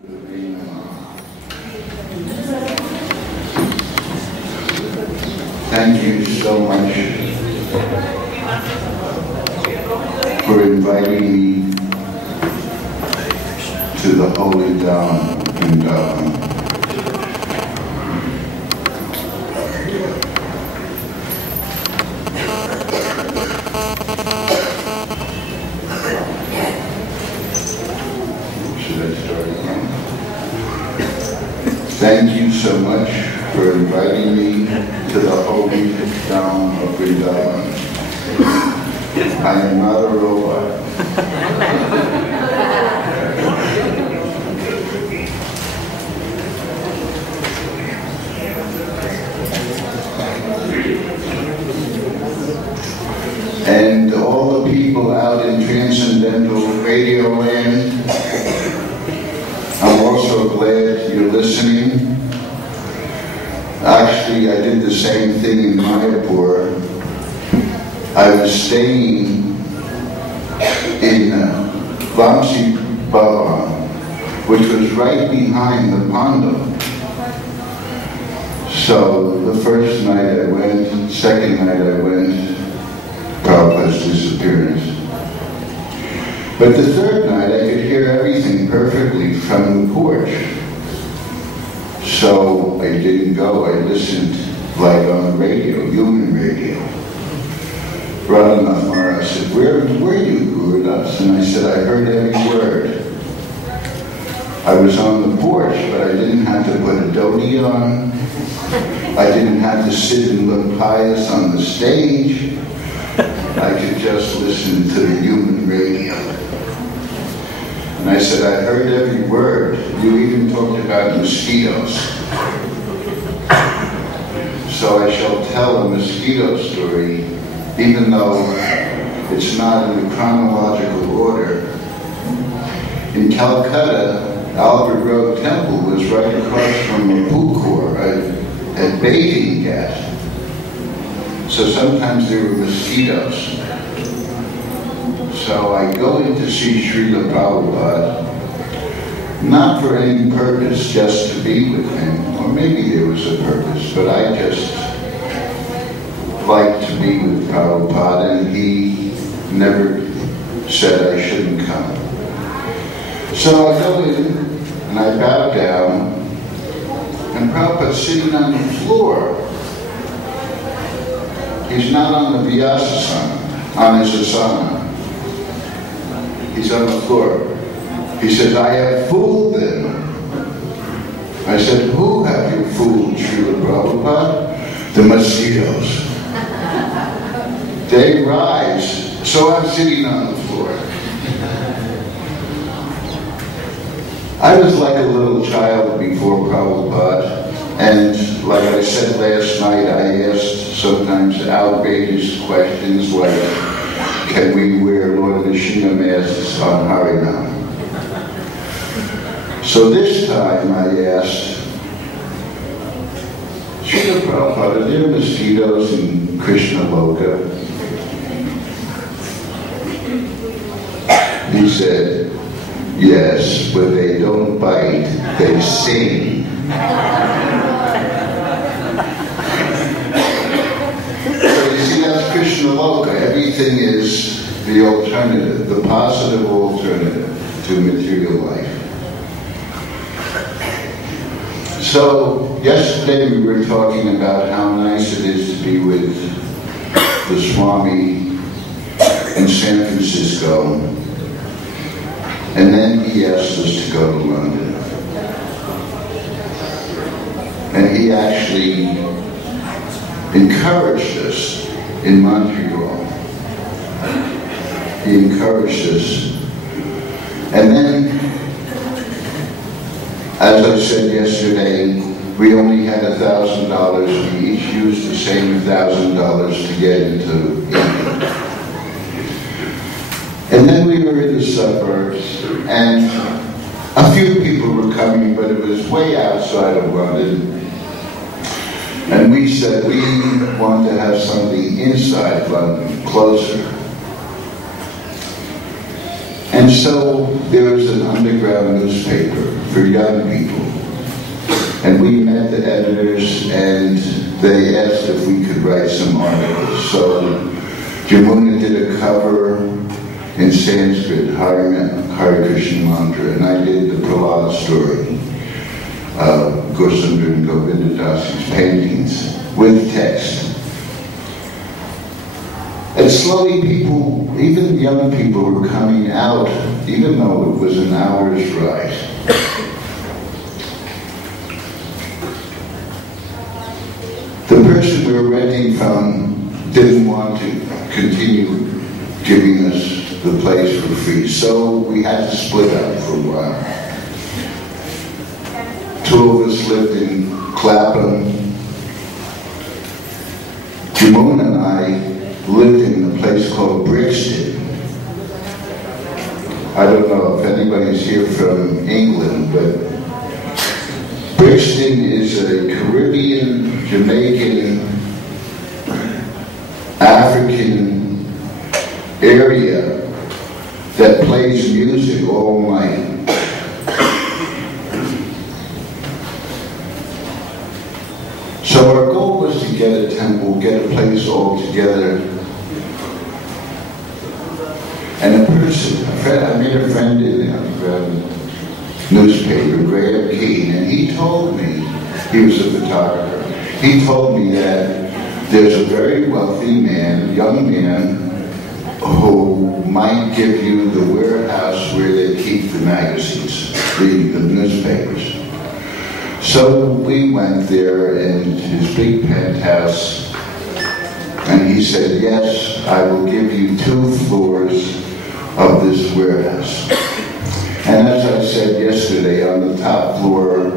Thank you so much for inviting me to the Holy Dham Vrindavan. Should I start again? Thank you so much for inviting me to the Holy Dham of Vrindavan. I am not a robot. And all the people out in transcendental radio land, I'm also glad you're listening. Actually, I did the same thing in Mayapur. I was staying in Vamsi Bhavan, which was right behind the Pando. So the first night I went, second night I went, Prabhupada's disappearance. But the third night I could hear everything perfectly from the porch. So I didn't go, I listened like on the radio, human radio. Radhanath Maharaj said, where were you, Gurudas? And I said, I heard every word. I was on the porch, but I didn't have to put a dhoti on. I didn't have to sit and look pious on the stage. I could just listen to the human radio. And I said, I heard every word. You even talked about mosquitoes. So I shall tell a mosquito story, even though it's not in the chronological order. In Calcutta, Albert Road Temple was right across from a pukur, a bathing cat. So sometimes there were mosquitoes. So I go in to see Srila Prabhupada, not for any purpose, just to be with him, or maybe there was a purpose, but I just like to be with Prabhupada, and he never said I shouldn't come. So I go in, and I bow down, and Prabhupada's sitting on the floor. He's not on the Vyasasana, on his asana. He's on the floor. He says, I have fooled them. I said, who have you fooled, Srila Prabhupada? The mosquitoes. They rise, so I'm sitting on the floor. I was like a little child before Prabhupada, and like I said last night, I asked sometimes outrageous questions like, can we wear Lord Nishina masks on Harinam? So this time I asked, Srila Prabhupada, are there mosquitoes in Krishna Loka? He said, yes, but they don't bite, they sing. So you see, that's Krishna Loka. Everything is the alternative, the positive alternative to material life. So, yesterday we were talking about how nice it is to be with the Swami in San Francisco. And then he asked us to go to London. And he actually encouraged us in Montreal. He encouraged us. And then, as I said yesterday, we only had $1,000. We each used the same $1,000 to get into India. And then we were in the suburbs, and a few people were coming, but it was way outside of London. And we said we want to have something inside London, closer. And so there was an underground newspaper for young people. And we met the editors, and they asked if we could write some articles. So Jamuna did a cover in Sanskrit, Hare Krishna mantra, and I did the Prahlad story, Gosundar and Govindadasi's paintings with text. And slowly people, even young people, were coming out, even though it was an hour's ride. The person we were renting from didn't want to continue giving us the place for free, so we had to split up for a while. Two of us lived in Clapham. Jamuna and I lived in a place called Brixton. I don't know if anybody's here from England, but Brixton is a Caribbean, Jamaican, African area that plays music all night. So our goal was to get a temple, get a place all together. And a person, I made a friend in the newspaper, Graham Keane, and he told me, he was a photographer, he told me that there's a very wealthy man, young man, who might give you the warehouse where they keep the magazines, the newspapers. So we went there in his big penthouse, and he said, yes, I will give you 2 floors of this warehouse. And as I said yesterday, on the top floor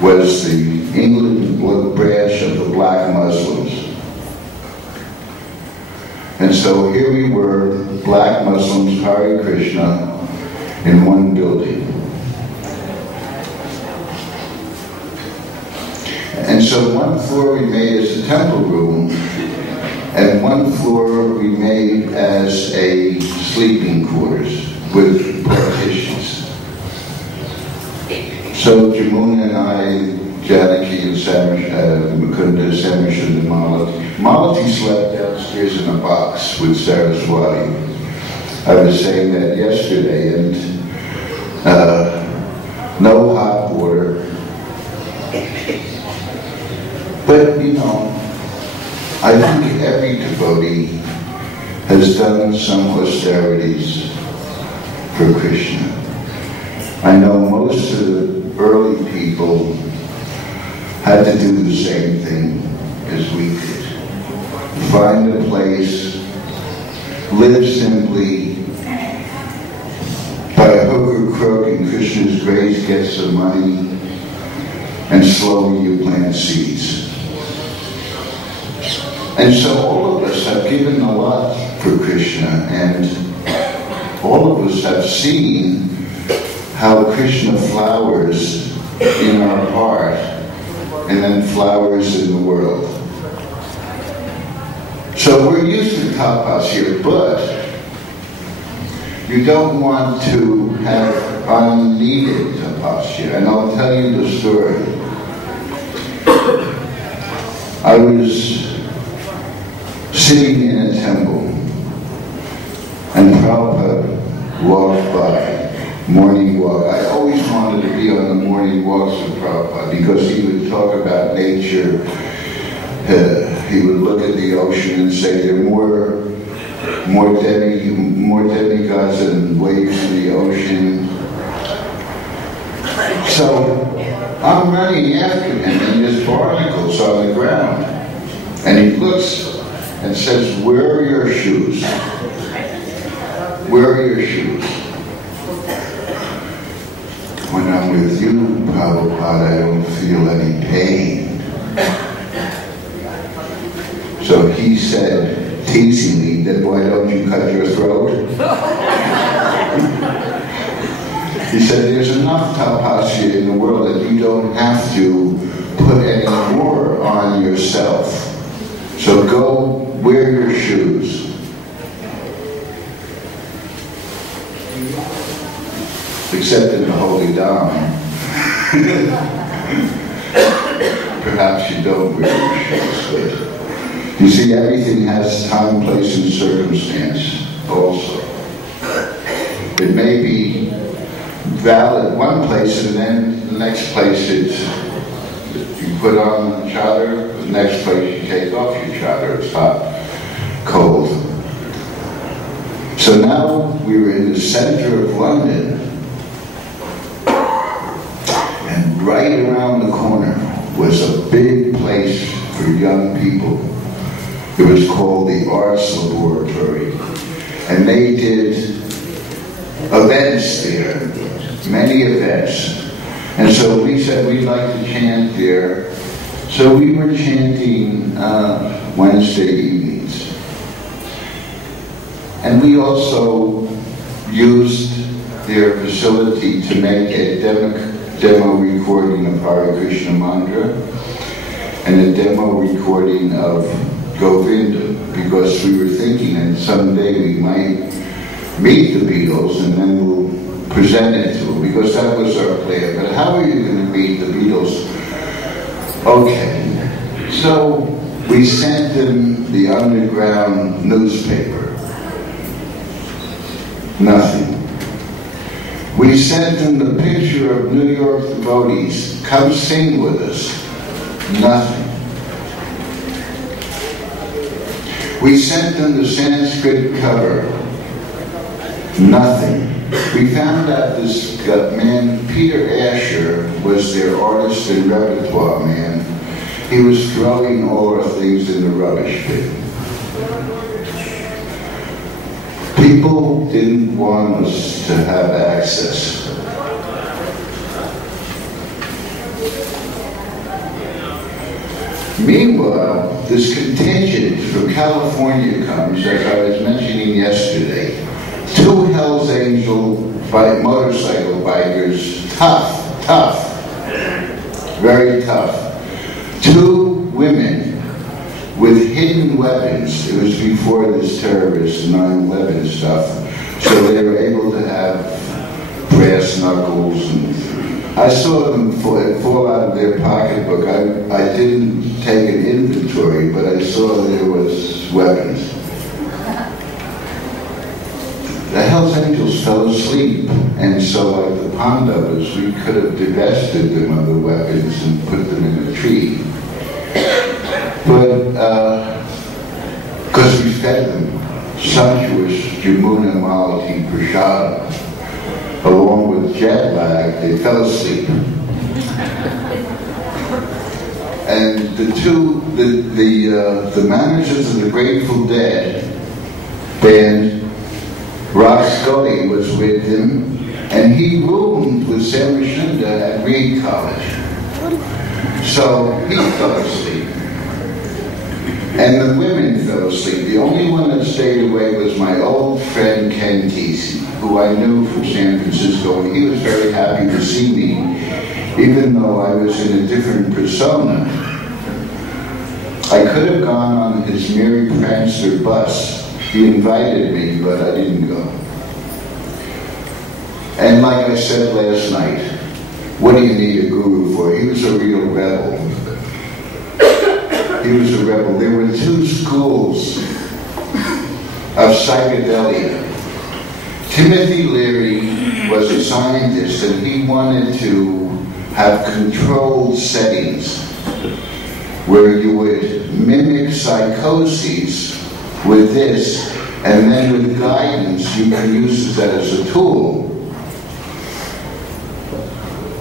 was the England branch of the black Muslims. And so here we were, black Muslims, Hare Krishna, in one building. And so one floor we made as a temple room, and one floor we made as a sleeping quarters with partitions. So Jamuna and I, Janaki and Mukunda, Samish and Malati. Malati slept downstairs in a box with Saraswati. I was saying that yesterday, and no hot water. But, you know, I think every devotee has done some austerities for Krishna. I know most of the early people had to do the same thing as we did. Find a place, live simply, by hook or crook in Krishna's grace, get some money, and slowly you plant seeds. And so all of us have given a lot for Krishna, and all of us have seen how Krishna flowers in our heart and then flowers in the world. So we're used to tapas here, but you don't want to have unneeded tapasya. And I'll tell you the story. I was sitting in a temple, and Prabhupada walked by, morning walk. I always wanted to be on the morning walks with Prabhupada because he would talk about nature. He would look at the ocean and say there are more demigods and waves in the ocean. So I'm running after him, and there's barnacles on the ground, and he looks and says, "Where are your shoes? Where are your shoes?" When I'm with you, Prabhupada, I don't feel any pain. So he said, teasingly, "Then why don't you cut your throat?" He said, "There's enough tapasya in the world that you don't have to put any more on yourself. So go wear your shoes." except in the Holy Dharma. Perhaps you don't wear your shoes, but you see, everything has time, place, and circumstance also. It may be valid one place, and then the next place it's, you put on the chador, the next place you take off your chador, it's hot, cold. So now we were in the center of London, and right around the corner was a big place for young people. It was called the Arts Laboratory, and they did events there, many events. And so we said we'd like to chant there. So we were chanting Wednesday evenings. And we also used their facility to make a demo recording of Hare Krishna mantra and a demo recording of Govinda, because we were thinking that someday we might meet the Beatles and then we'll present it to them, because that was our plan. But how are you going to meet the Beatles? Okay, so we sent them the underground newspaper. Nothing. We sent them the picture of New York devotees. Come sing with us. Nothing. We sent them the Sanskrit cover. Nothing. We found out this man, Peter Asher, was their artist and repertoire man. He was throwing all our things in the rubbish bin. People didn't want us to have access. Meanwhile, this contingent from California comes, as I was mentioning yesterday. 2 Hells Angel motorcycle bikers, tough, very tough. 2 women with hidden weapons. It was before this terrorist 9/11 stuff, so they were able to have brass knuckles, and I saw them fall out of their pocketbook. I didn't take an inventory, but I saw there was weapons. The Hells Angels fell asleep, and so like the Pandavas, we could have divested them of the weapons and put them in a tree. But, because we fed them sumptuous Jamuna Malati Prashad, along with jet lag, they fell asleep. And the managers of the Grateful Dead band, Rock Scully was with him, and he roomed with Sam Shinda at Reed College. So he fell asleep. And the women fell asleep. The only one that stayed awake was my old friend Ken Kesey, who I knew from San Francisco, and he was very happy to see me, even though I was in a different persona. I could have gone on his Mary Prancer bus. He invited me, but I didn't go. And like I said last night, what do you need a guru for? He was a real rebel. He was a rebel. There were 2 schools of psychedelia. Timothy Leary was a scientist, and he wanted to have controlled settings where you would mimic psychoses with this, and then with guidance you can use that as a tool.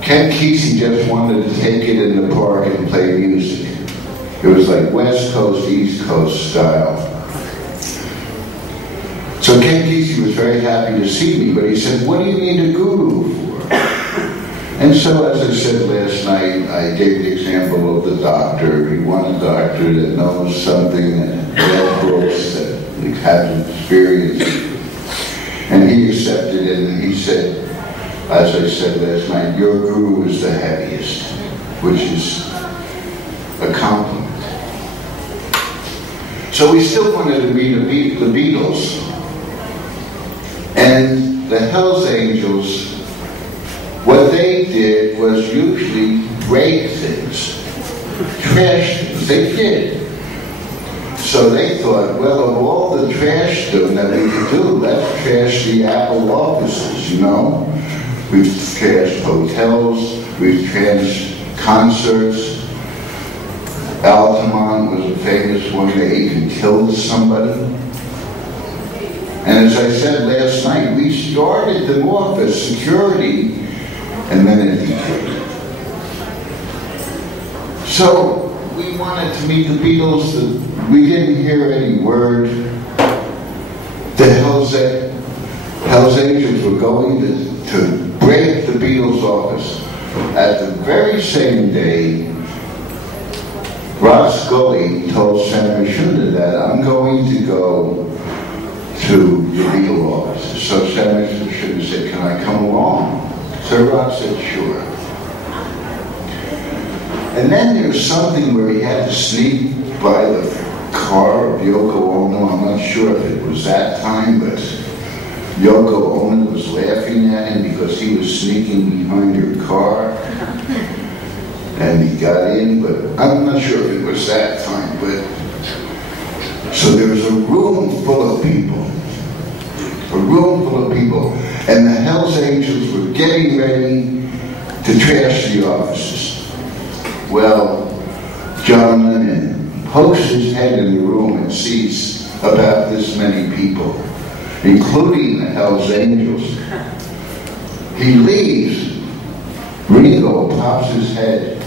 Ken Kesey just wanted to take it in the park and play music. It was like West Coast, East Coast style. So Ken Kesey was very happy to see me, but he said, what do you need a guru for? And so, as I said last night, I gave the example of the doctor. You want a doctor that knows something, that read books, that has experience. And he accepted it, and he said, as I said last night, your guru is the heaviest, which is a compliment. So we still wanted to meet the Beatles. And And the Hells Angels, what they did was usually break things, trash things. They did. So they thought, well, of all the trash doing that we could do, let's trash the Apple offices, you know? We've trashed hotels, we've trashed concerts. Altamont was a famous one, they even killed somebody. And as I said last night, we started them off as security, and then it became. So we wanted to meet the Beatles. We didn't hear any word. The Hells Angels were going to break the Beatles' office. At the very same day, Rod Scully told Senator Schunder that I'm going to go to the Beatle office. So Senator Schunder said, can I come along? So Rod said, sure. And then there's something where he had to sneak by the car of Yoko Ono. I'm not sure if it was that time, but Yoko Ono was laughing at him because he was sneaking behind her car. And he got in, but I'm not sure if it was that time. But so there was a room full of people. A room full of people. And the Hells Angels were getting ready to trash the offices. Well, John Lennon pokes his head in the room and sees about this many people, including the Hells Angels. He leaves. Ringo pops his head.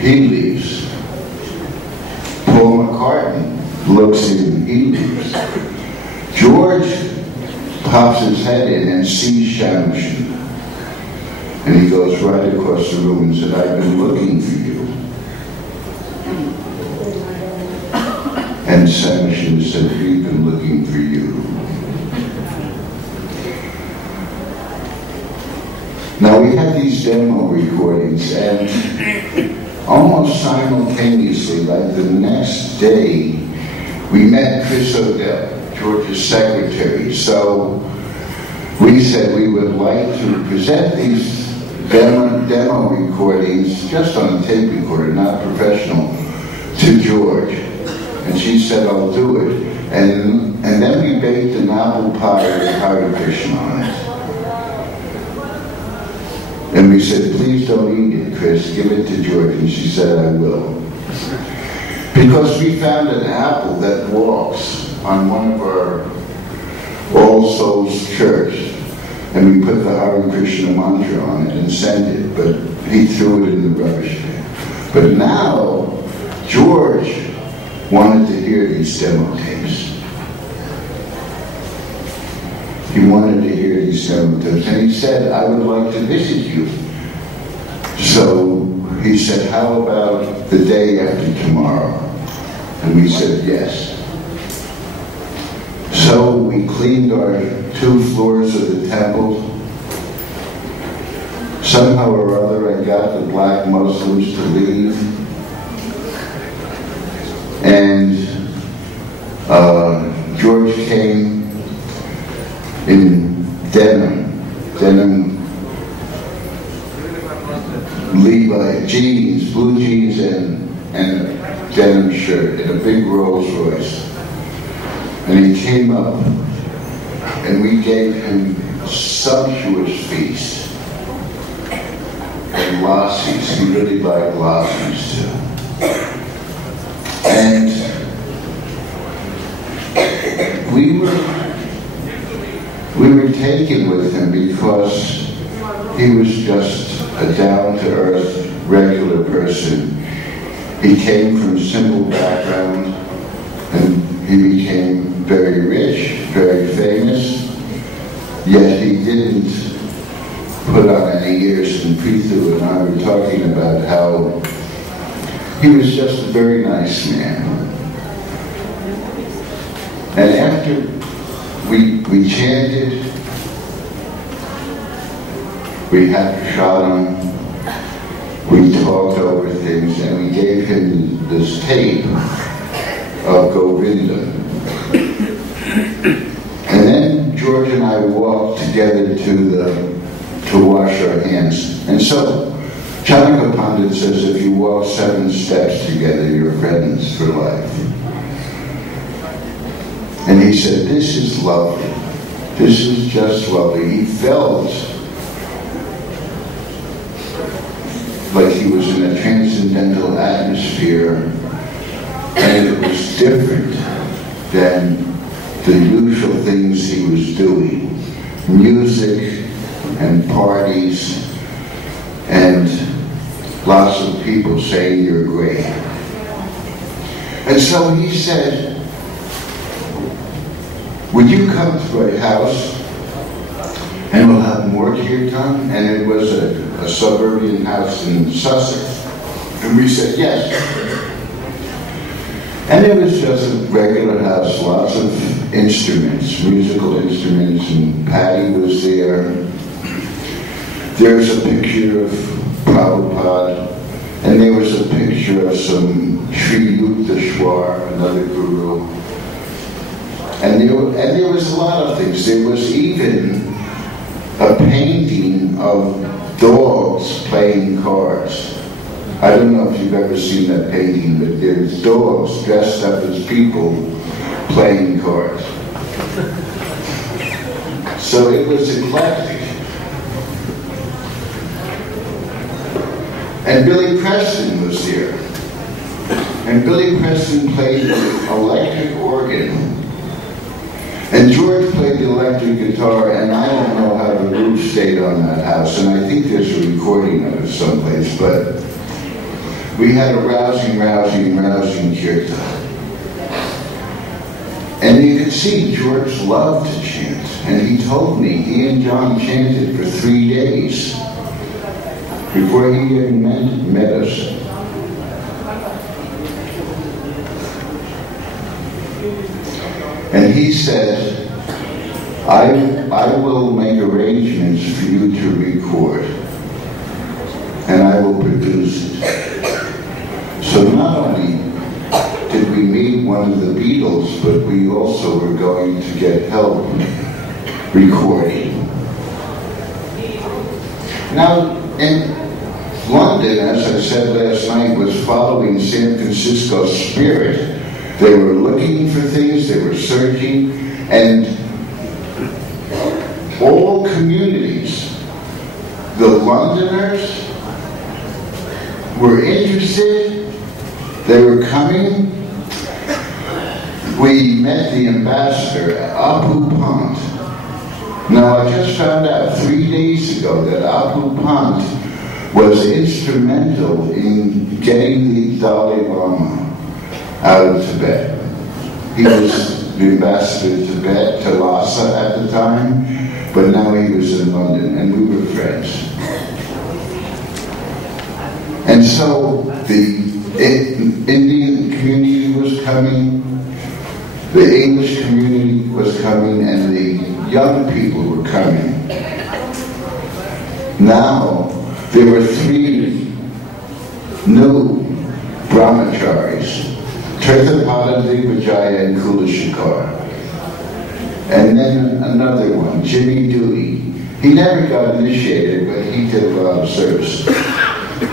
He leaves. Paul McCartney looks in. He leaves. George pops his head in and sees Shamushin. And he goes right across the room and said, I've been looking for you. And Shamushin said, we've been looking for you. Now we had these demo recordings, and almost simultaneously, like the next day, we met Chris O'Dell, George's secretary. So we said we would like to present these demo recordings, just on a tape recorder, not professional, to George. And she said, I'll do it. And then we baked an apple pie with Hare Krishna on it. And we said, please don't eat it, Chris, give it to George. And she said, I will. Because we found an apple that walks on one of our All Souls church. And we put the Hare Krishna mantra on it and sent it, but he threw it in the rubbish bin. But now, George wanted to hear these demo tapes. He wanted to hear these demo tapes, and he said, I would like to visit you. So he said, how about the day after tomorrow? And we said, yes. So we cleaned our 2 floors of the temple. Somehow or other, I got the black Muslims to leave. And George came in denim Levi jeans, blue jeans, and a denim shirt, and a big Rolls Royce. And he came up, and we gave him a sumptuous feast. And lassis, he really liked lassis too. And we were taken with him because he was just a down-to-earth, regular person. He came from a simple background, and he became very rich, very famous, yet he didn't put on any ears. And Prithu and I were talking about how he was just a very nice man. And after we chanted, we had prasadam, we talked over things, and we gave him this tape of Govinda. And then George and I walked together to wash our hands. And so, Chanaka Pandit says if you walk 7 steps together, you're friends for life. And he said, this is lovely. This is just lovely. He felt like he was in a transcendental atmosphere, and it was different than the usual things he was doing. Music and parties and lots of people saying you're great. And so he said, would you come to my house and we'll have more kirtan? And it was a suburban house in Sussex. And we said yes. And it was just a regular house, lots of instruments, musical instruments, and Patty was there. There's a picture of Prabhupada, and there was a picture of some Sri Yukteswar, another guru. And there was a lot of things. There was even a painting of dogs playing cards. I don't know if you've ever seen that painting, but there's dogs dressed up as people playing cards. So it was eclectic. And Billy Preston was there. And Billy Preston played the electric organ. And George played the electric guitar, and I don't know how the roof stayed on that house, and I think there's a recording of it someplace, but we had a rousing kirtan. And you could see George loved to chant, and he told me he and John chanted for 3 days before he even met us. And he said, I will make arrangements for you to record, and I will produce it. So not only did we meet one of the Beatles, but we also were going to get help recording. Now, in London, as I said last night, was following San Francisco's spirit. They were looking for things, they were searching, and all communities, the Londoners were interested, they were coming. We met the ambassador, Apu Pant. Now I just found out 3 days ago that Apu Pant was instrumental in getting the Dalai Lama out of Tibet. He was the ambassador to Tibet, to Lhasa at the time, but now he was in London, and we were friends. And so the Indian community was coming, the English community was coming, and the young people were coming. Now, there were 3 new brahmacharis, Tirthapada, Digvijaya, and Kulashikar. And then another one, Jimmy Dewey. He never got initiated, but he did a lot of service.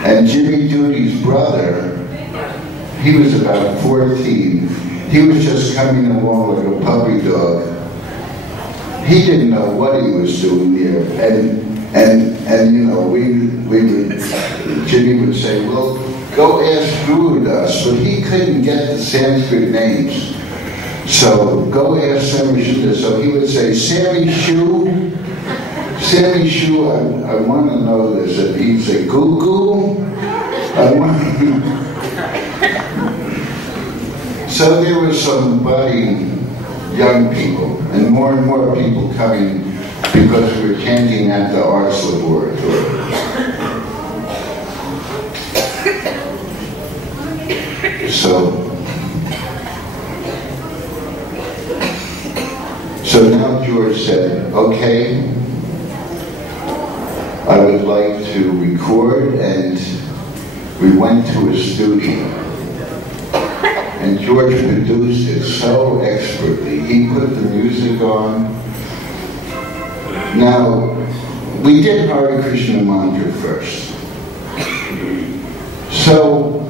And Jimmy Dewey's brother, he was about 14. He was just coming along like a puppy dog. He didn't know what he was doing there. And you know, Jimmy would say, well, go ask Gurudas, but he couldn't get the Sanskrit names. So go ask Sammy Shu. So he would say, Sammy Shu, I want to know this. And he'd say, Goo, I want to know. So there were some budding young people, and more people coming because we were chanting at the Arts Laboratory. So now George said, okay, I would like to record, and we went to a studio. And George produced it so expertly. He put the music on, Now, we did Hare Krishna mantra first. So,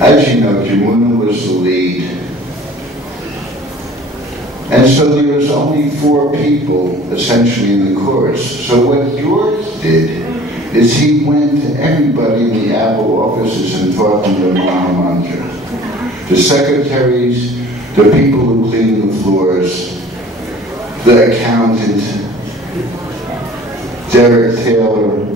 as you know, Jamuna was the lead. And so there was only 4 people, essentially, in the chorus. So what George did is he went to everybody in the Apple offices and taught them the Maha Mantra. The secretaries, the people who clean the floors, the accountant, Derek Taylor,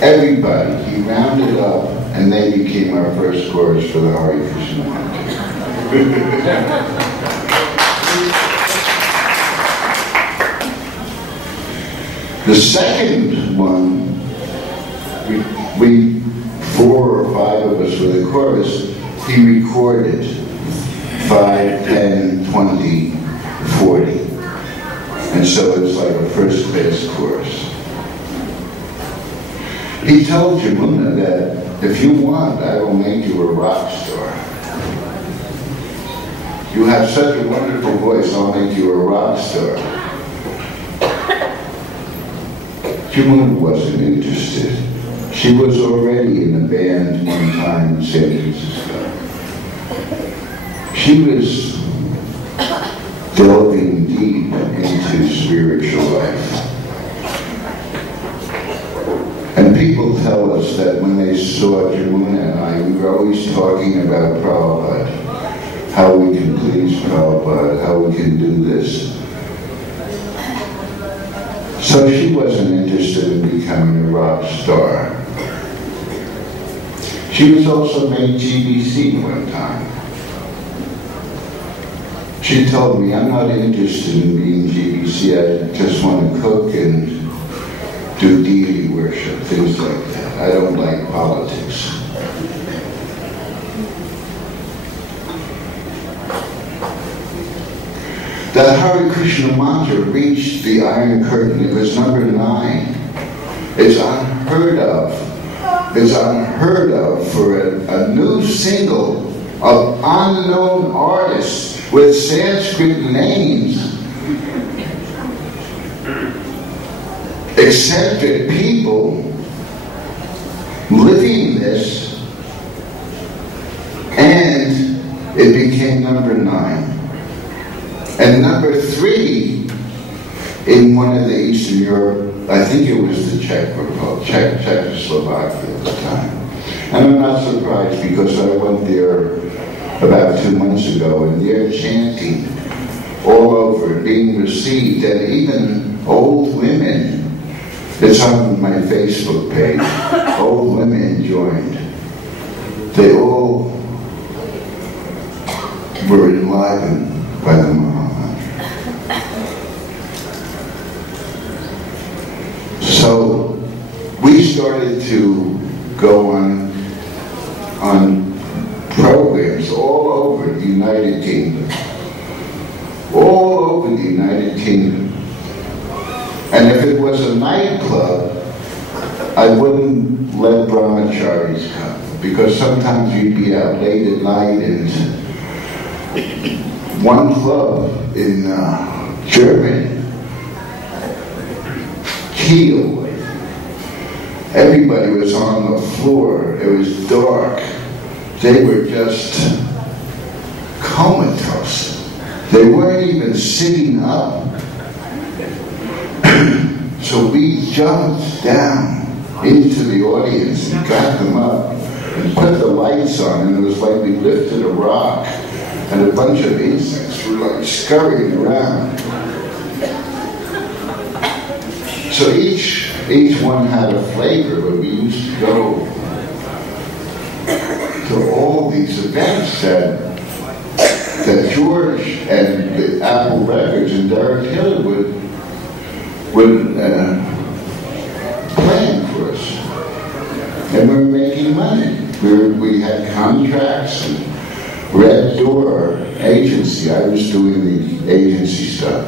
everybody. He rounded up, and they became our first chorus for the Hare Krishna Mantra. The second one, we 4 or 5 of us were the chorus. He recorded 5, 10, 20, 40. And so it's like a first base chorus. He told Jamuna that if you want, I will make you a rock star. You have such a wonderful voice, I'll make you a rock star. Jamuna wasn't interested. She was already in a band one time in San Francisco. She was delving deep into spiritual life. And people tell us that when they saw Jamuna and I, we were always talking about Prabhupada, how we can please Prabhupada, how we can do this. So she wasn't interested in becoming a rock star. She was also made GBC one time. She told me, I'm not interested in being GBC, I just want to cook and do deity worship, things like that. I don't like politics. That Hare Krishna mantra reached the Iron Curtain. It was number 9. It's unheard of. It's unheard of for a new single of unknown artists with Sanskrit names. Eccentric people living this, and it became number 9. And number 3 in one of the Eastern Europe, I think it was the Czech Republic, Czechoslovakia at the time. And I'm not surprised because I went there about 2 months ago, and they're chanting all over, being received, and even old women. It's on my Facebook page. Old women joined. They all were enlivened by the Maha Mantra. So we started to go on programs all over the United Kingdom. All over the United Kingdom. And if it was a nightclub, I wouldn't let brahmacharis come, because sometimes you'd be out late at night, and one club in Germany, Kiel, everybody was on the floor, it was dark, they were just comatose, they weren't even sitting up. So we jumped down into the audience and got them up and put the lights on, and it was like we lifted a rock and a bunch of insects were like scurrying around. So each one had a flavor, but we used to go to all these events that George and the Apple Records and Derek Taylor would plan for us, and we were making money. We had contracts and Red Door agency. I was doing the agency stuff.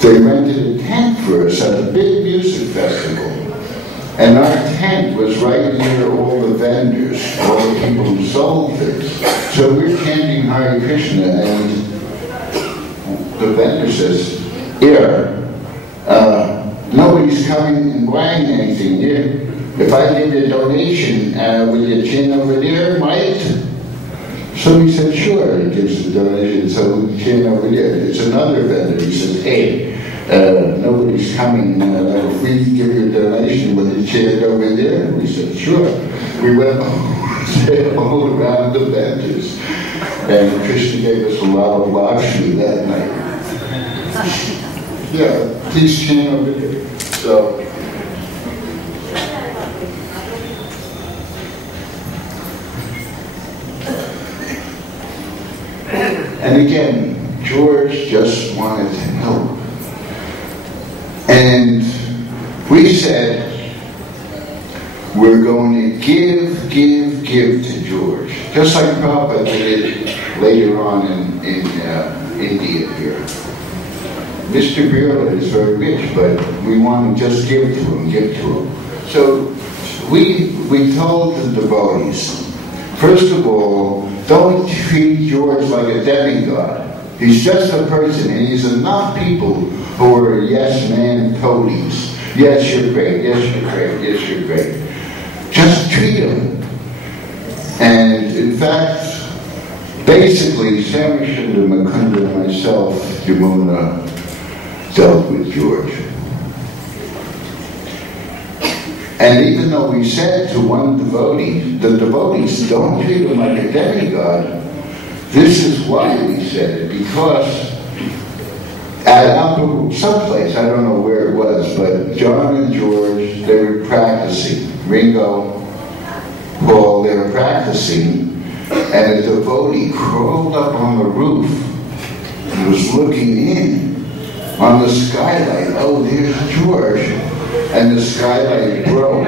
They rented a tent for us at a big music festival, And our tent was right near all the vendors, all the people who sold things. So we're chanting Hare Krishna, and the vendor says, here, nobody's coming and buying anything here. If I give you a donation, will you chant over there, Mike? So he said, sure. He gives the donation, so we chant over there. It's another vendor. He says, hey, nobody's coming. If we give you a donation, will you chant over there? We said, sure. We went all around the vendors. And Krishna gave us a lot of lakshmi that night. Yeah, please chant over there. So, and again, George just wanted to help. And we said, we're going to give to George. Just like Prabhupada did it later on in India here. Mr. Birla is very rich, but we want to just give to him. So we told the devotees, first of all, don't treat George like a demigod. He's just a person, and he's enough people who are yes man toadies. Yes, you're great. Yes, you're great. Yes, you're great. Just treat him. And in fact, basically, Samashunda, Mukunda, and myself, Yamuna, dealt with George. And even though we said to one devotee, the devotees don't treat him like a demigod, this is why we said it, because at someplace, I don't know where it was, but John and George, they were practicing. Ringo, Paul, they were practicing, and a devotee crawled up on the roof and was looking in on the skylight. Oh, there's George. And the skylight broke.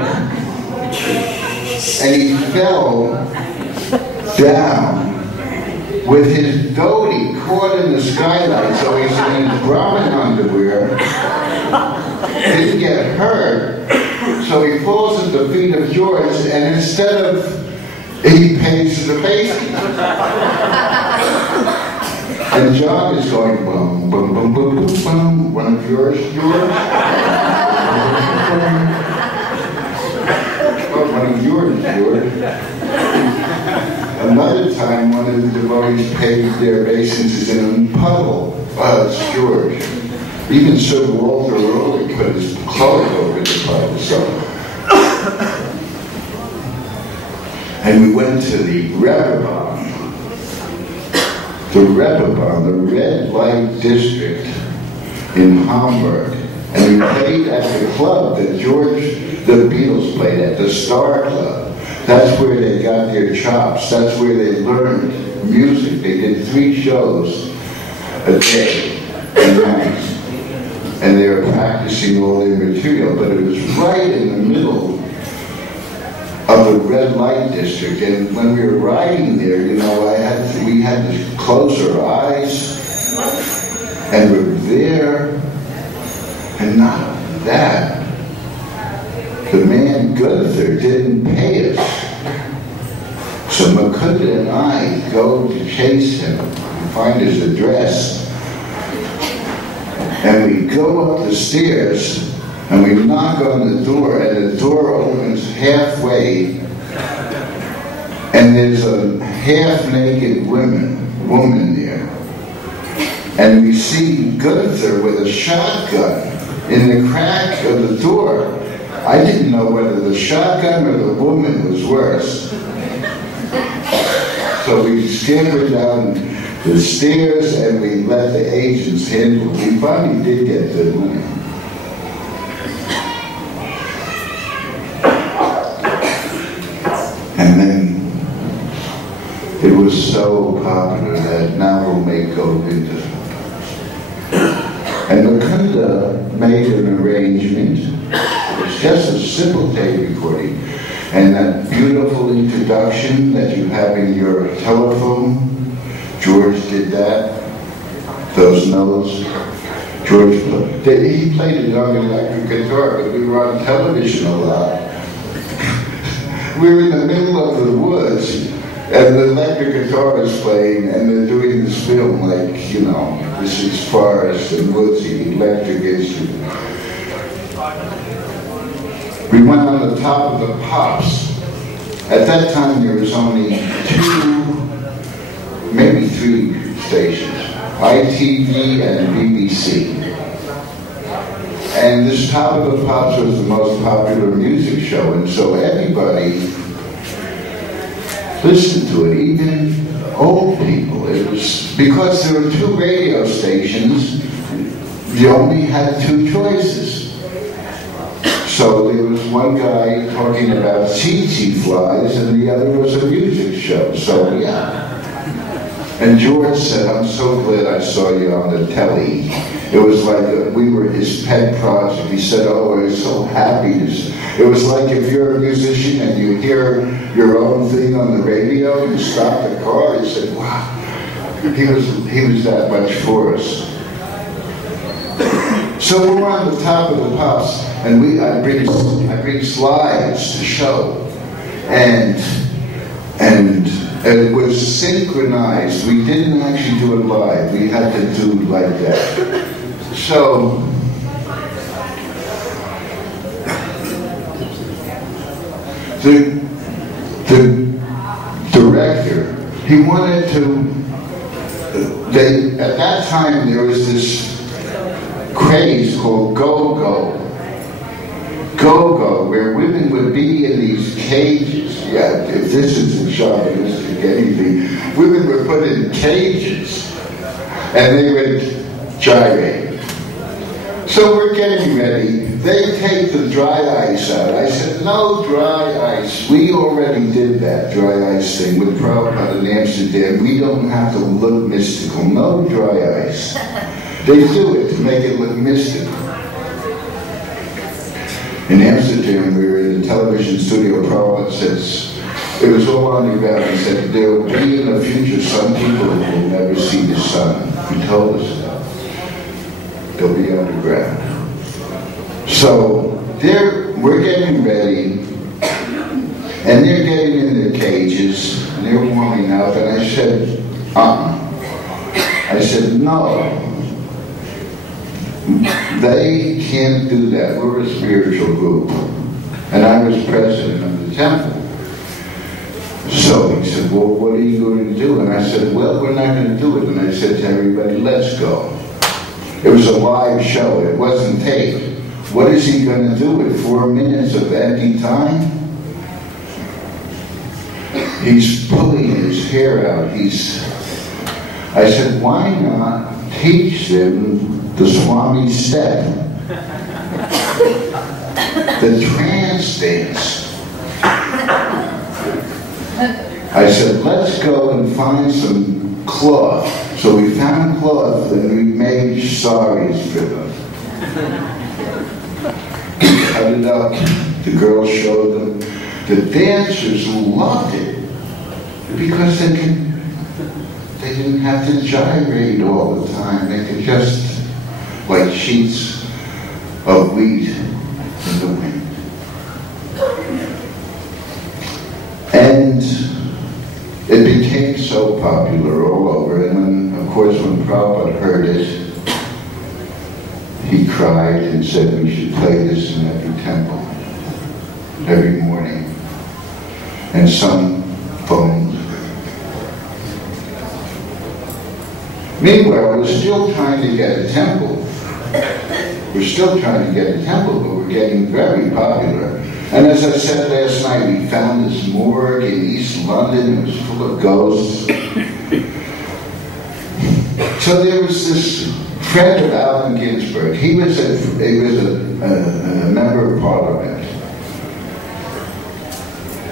And he fell down with his dhoti caught in the skylight, so he's in his Brahmin underwear. Didn't get hurt, so he falls at the feet of George, and instead of he pays the baby. And John is going bum bum bum bum bum bum. One of yours, George. One of yours, George. Another time, one of the devotees paid their obeisances in a puddle. It's George. Even Sir Walter Raleigh put his cloak over the puddle. So, and we went to the Reeperbahn. The Reeperbahn, the red light district in Hamburg. And we played at the club that the Beatles played at, the Star Club. That's where they got their chops. That's where they learned music. They did 3 shows a day and night. And they were practicing all their material. But it was right in the middle of the red light district. And when we were riding there, you know, we had to close our eyes. And we're there. And not that. The man Gunther didn't pay us. So Mukunda and I go to chase him and find his address. And we go up the stairs and we knock on the door, and the door opens halfway, and there's a half-naked woman there. And we see Gunther with a shotgun in the crack of the door. I didn't know whether the shotgun or the woman was worse. So we scampered down the stairs and we let the agents handle it. We finally did get the money. And then it was so popular that now we'll make Govinda. And Mukunda made an arrangement. It's just a simple tape recording. And that beautiful introduction that you have in your telephone, George did that. Those notes. George, he played it on the electric guitar, but we were on television a lot. we were in the middle of the woods, and the electric guitar is playing, and they're doing this film like, you know, this is forest and woodsy, electric instrument. We went on the top of the Pops. At that time, there was only 2, maybe 3 stations, ITV and BBC. And this Top of the Pops was the most popular music show, and so everybody listened to it, even old people. It was because there were 2 radio stations, you only had 2 choices. So there was one guy talking about tsetse flies, and the other was a music show. So yeah. And George said, "I'm so glad I saw you on the telly." It was like we were his pet project. He said, "Oh, I was so happy." It was like if you're a musician and you hear your own thing on the radio, you stop the car. He said, "Wow." He was that much for us. So we're on the Top of the Pops, and I bring slides to show, and it was synchronized. We didn't actually do it live. We had to do like that. So the director, he wanted to. At that time there was this craze called go-go, where women would be in these cages. Yeah, if this isn't chauvinistic anything, women were put in cages, and they would gyrate. So we're getting ready. They take the dry ice out. I said, "No dry ice. We already did that dry ice thing with Prabhupada in Amsterdam. We don't have to look mystical. No dry ice." They do it to make it look mystical. In Amsterdam, we were in the television studio. Prabhupada says, it was all on the ground. He said, "There will be in the future some people who will never see the sun." He told us that. They'll be underground. So we're getting ready, and they're getting in their cages, and they're warming up, and I said, I said, "No. They can't do that. We're a spiritual group." And I was president of the temple. So he said, "Well, what are you going to do?" And I said, "Well, we're not going to do it." And I said to everybody, "Let's go." It was a live show. It wasn't taped. What is he going to do with 4 minutes of empty time? He's pulling his hair out. I said, "Why not teach them the Swami step, the trance dance?" I said, "Let's go and find some cloth." So we found cloth and we made saris for them. We cut it up. The girls showed them. The dancers loved it because they didn't have to gyrate all the time. They could just, like sheets of wheat in the wind. And it became so popular all over, and then, of course, when Prabhupada heard it, he cried and said we should play this in every temple, every morning. And some phoned. Meanwhile, we're still trying to get a temple. We're still trying to get a temple, but we're getting very popular. And as I said last night, we found this morgue in East London. It was full of ghosts. So there was this friend of Allen Ginsberg. He was a member of Parliament.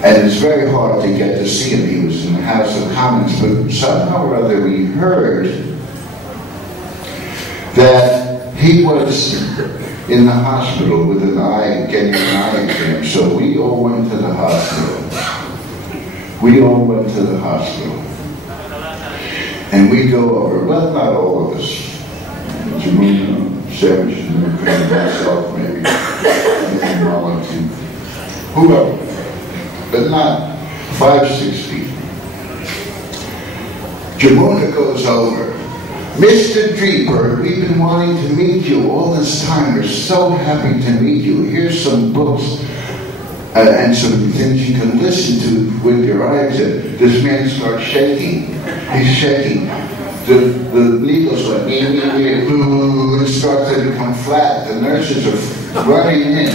And it's very hard to get to see him. He was in the House of Commons. But somehow or other we heard that he was in the hospital with an eye, getting an eye exam. So we all went to the hospital. And we go over, well, not all of us. Jamuna, Savage, and myself, maybe, and Wellington. Whoever. But not Mr. Dreeper, we've been wanting to meet you all this time. We're so happy to meet you. Here's some books and some things you can listen to with your eyes. And this man starts shaking. He's shaking. The needles went, it starts to become flat. The nurses are running in.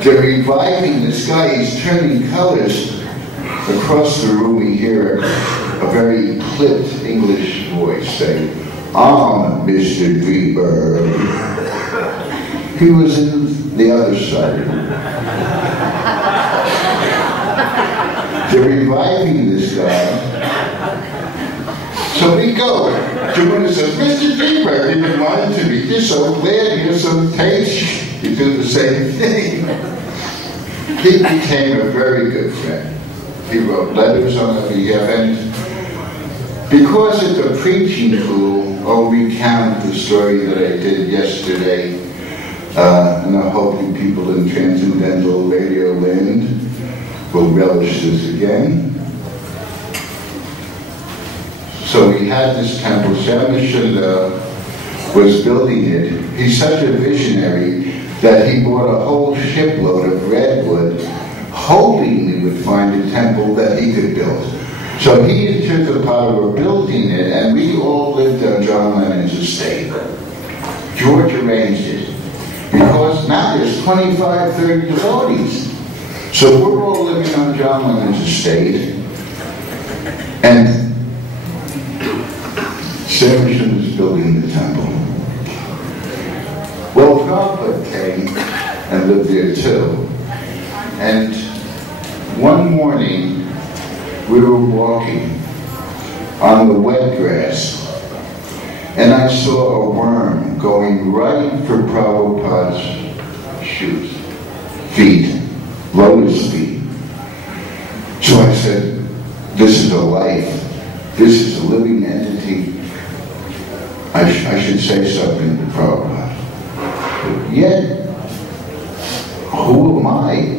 They're reviving this guy. He's turning colors. Across the room we hear a very clipped English voice say, "I'm Mr. Dreeper." He was in the other side. They're reviving this guy. So we go. Gurudas says, "Mr. Dreeper, you've been wanting to meet you, so glad you're so patient." You do the same thing. He became a very good friend. He wrote letters on the behalf, and because it's a preaching tool, I'll recount the story that I did yesterday, and I hope you people in Transcendental Radio Land will relish this again. So we had this temple. Shamashunda was building it. He's such a visionary that he bought a whole shipload of redwood, hoping we would find a temple that he could build. So he and Tirthapata were building it, and we all lived on John Lennon's estate. George arranged it, because now there's 25, 30 devotees. So we're all living on John Lennon's estate, and Saracen was building the temple. Well, Prabhupada came and lived there too. And one morning, we were walking on the wet grass, and I saw a worm going right for Prabhupada's feet, lotus feet. So I said, "This is a life. This is a living entity. I should say something to Prabhupada." But yet, who am I?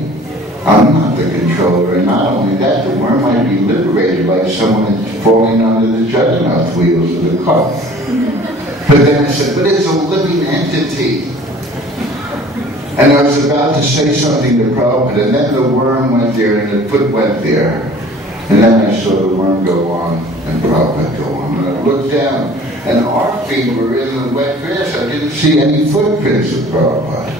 I'm not the controller, and not only that, the worm might be liberated like someone falling under the juggernaut wheels of the car. But then I said, "But it's a living entity." And I was about to say something to Prabhupada, and then the worm went there, and the foot went there. And then I saw the worm go on, and Prabhupada go on. And I looked down, and our feet were in the wet grass. I didn't see any footprints of Prabhupada.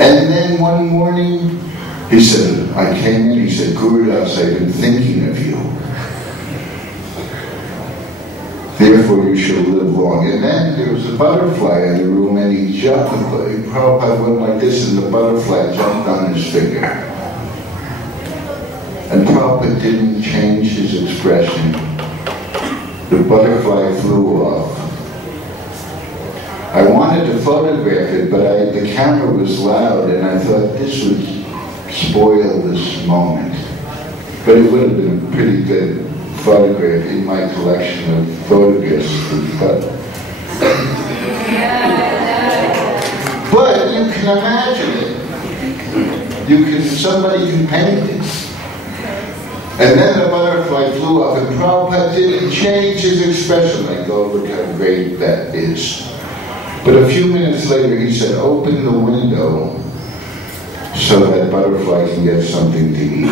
And then one morning, he said, I came in, he said, "Gurudas, I've been thinking of you. Therefore you shall live long." And then there was a butterfly in the room, and he jumped, Prabhupada went like this, and the butterfly jumped on his finger. And Prabhupada didn't change his expression. The butterfly flew off. I wanted to photograph it, but the camera was loud, and I thought this would spoil this moment. But it would have been a pretty good photograph in my collection of photographs. But you can imagine it. Somebody can paint it. And then the butterfly flew off, and Prabhupada didn't change his expression, like, "Oh, look how great that is." But a few minutes later, he said, "Open the window so that butterfly can get something to eat."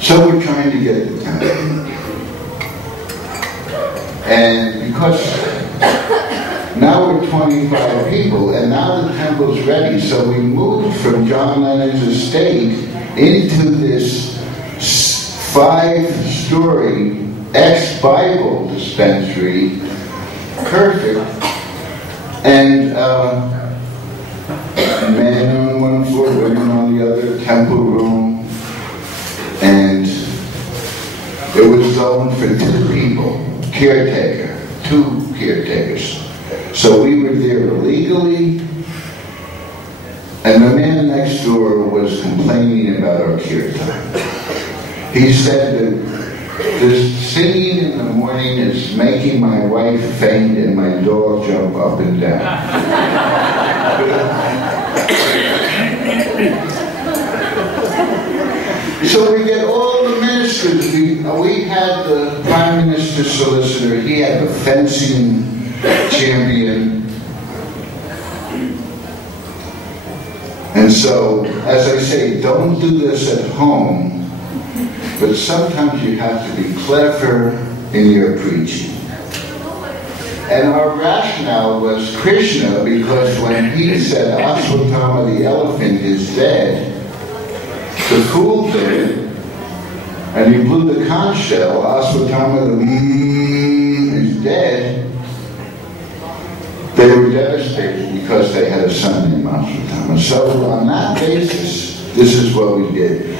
So we're trying to get the temple. And because now we're 25 people, and now the temple's ready, so we moved from John Lennon's estate into this 5-story ex-Bible dispensary, perfect, and men on one floor, women on the other, temple room, and it was zoned for 2 people, caretaker, 2 caretakers. So we were there illegally, and the man next door was complaining about our kirtan. He said that the singing in the morning is making my wife faint and my dog jump up and down. So we get all the ministers. We had the Prime Minister's solicitor. He had the fencing champion. And so, as I say, don't do this at home, but sometimes you have to be clever in your preaching. And our rationale was Krishna, because when he said Ashwatthama the elephant is dead, the fool did, and he blew the conch shell, Ashwatthama the is dead. They were devastated because they had a son named Ashwatthama. So on that basis, this is what we did.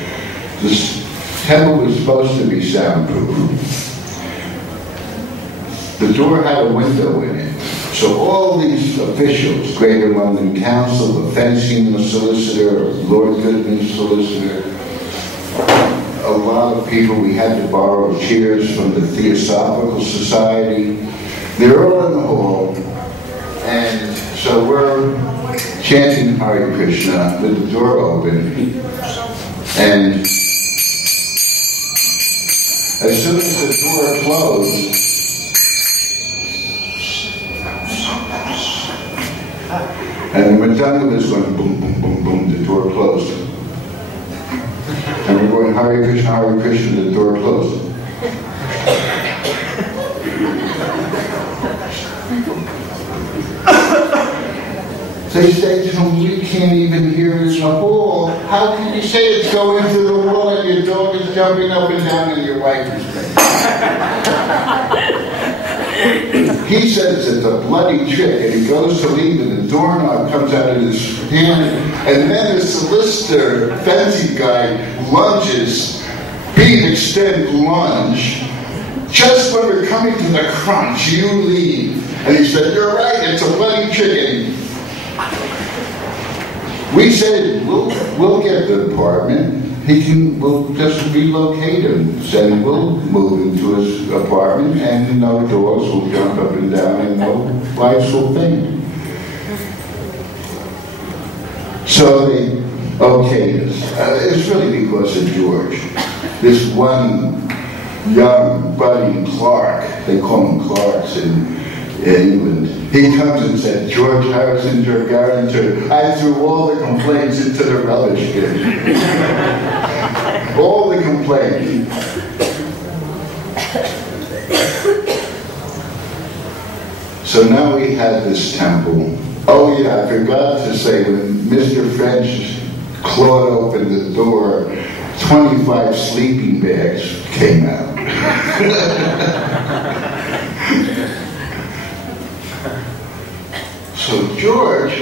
This temple was supposed to be soundproof. The door had a window in it. So all these officials, Greater London Council, the fencing, the solicitor, Lord Goodman's solicitor, a lot of people, we had to borrow chairs from the Theosophical Society. They're all in the hall. And so we're chanting Hare Krishna with the door open. And as soon as the door closed, and the Madonna was going boom, boom, boom, boom, the door closed. And we're going Hare Krishna, the door closed. They say to him, you can't even hear it in the hall. How can you say it's going through the wall and your dog is jumping up and down and your wife is pregnant? He says it's a bloody trick, and he goes to leave and the doorknob comes out of his hand, and then the solicitor, fencing guy, lunges, beat, extend, lunge. Just when we're coming to the crunch, you leave. And he said, you're right, it's a bloody trick. And we said, we'll get the apartment. We'll just relocate him. And we'll move into his apartment, and no dogs will jump up and down, and no lights will faint. So they okayed us. It's really because of George. This one young budding Clark, they call him Clarks in England. He comes and said, George Harrison, your guarantor, I threw all the complaints into the rubbish bin. All the complaints. So now we had this temple. Oh yeah, I forgot to say, when Mr. French clawed open the door, 25 sleeping bags came out. So George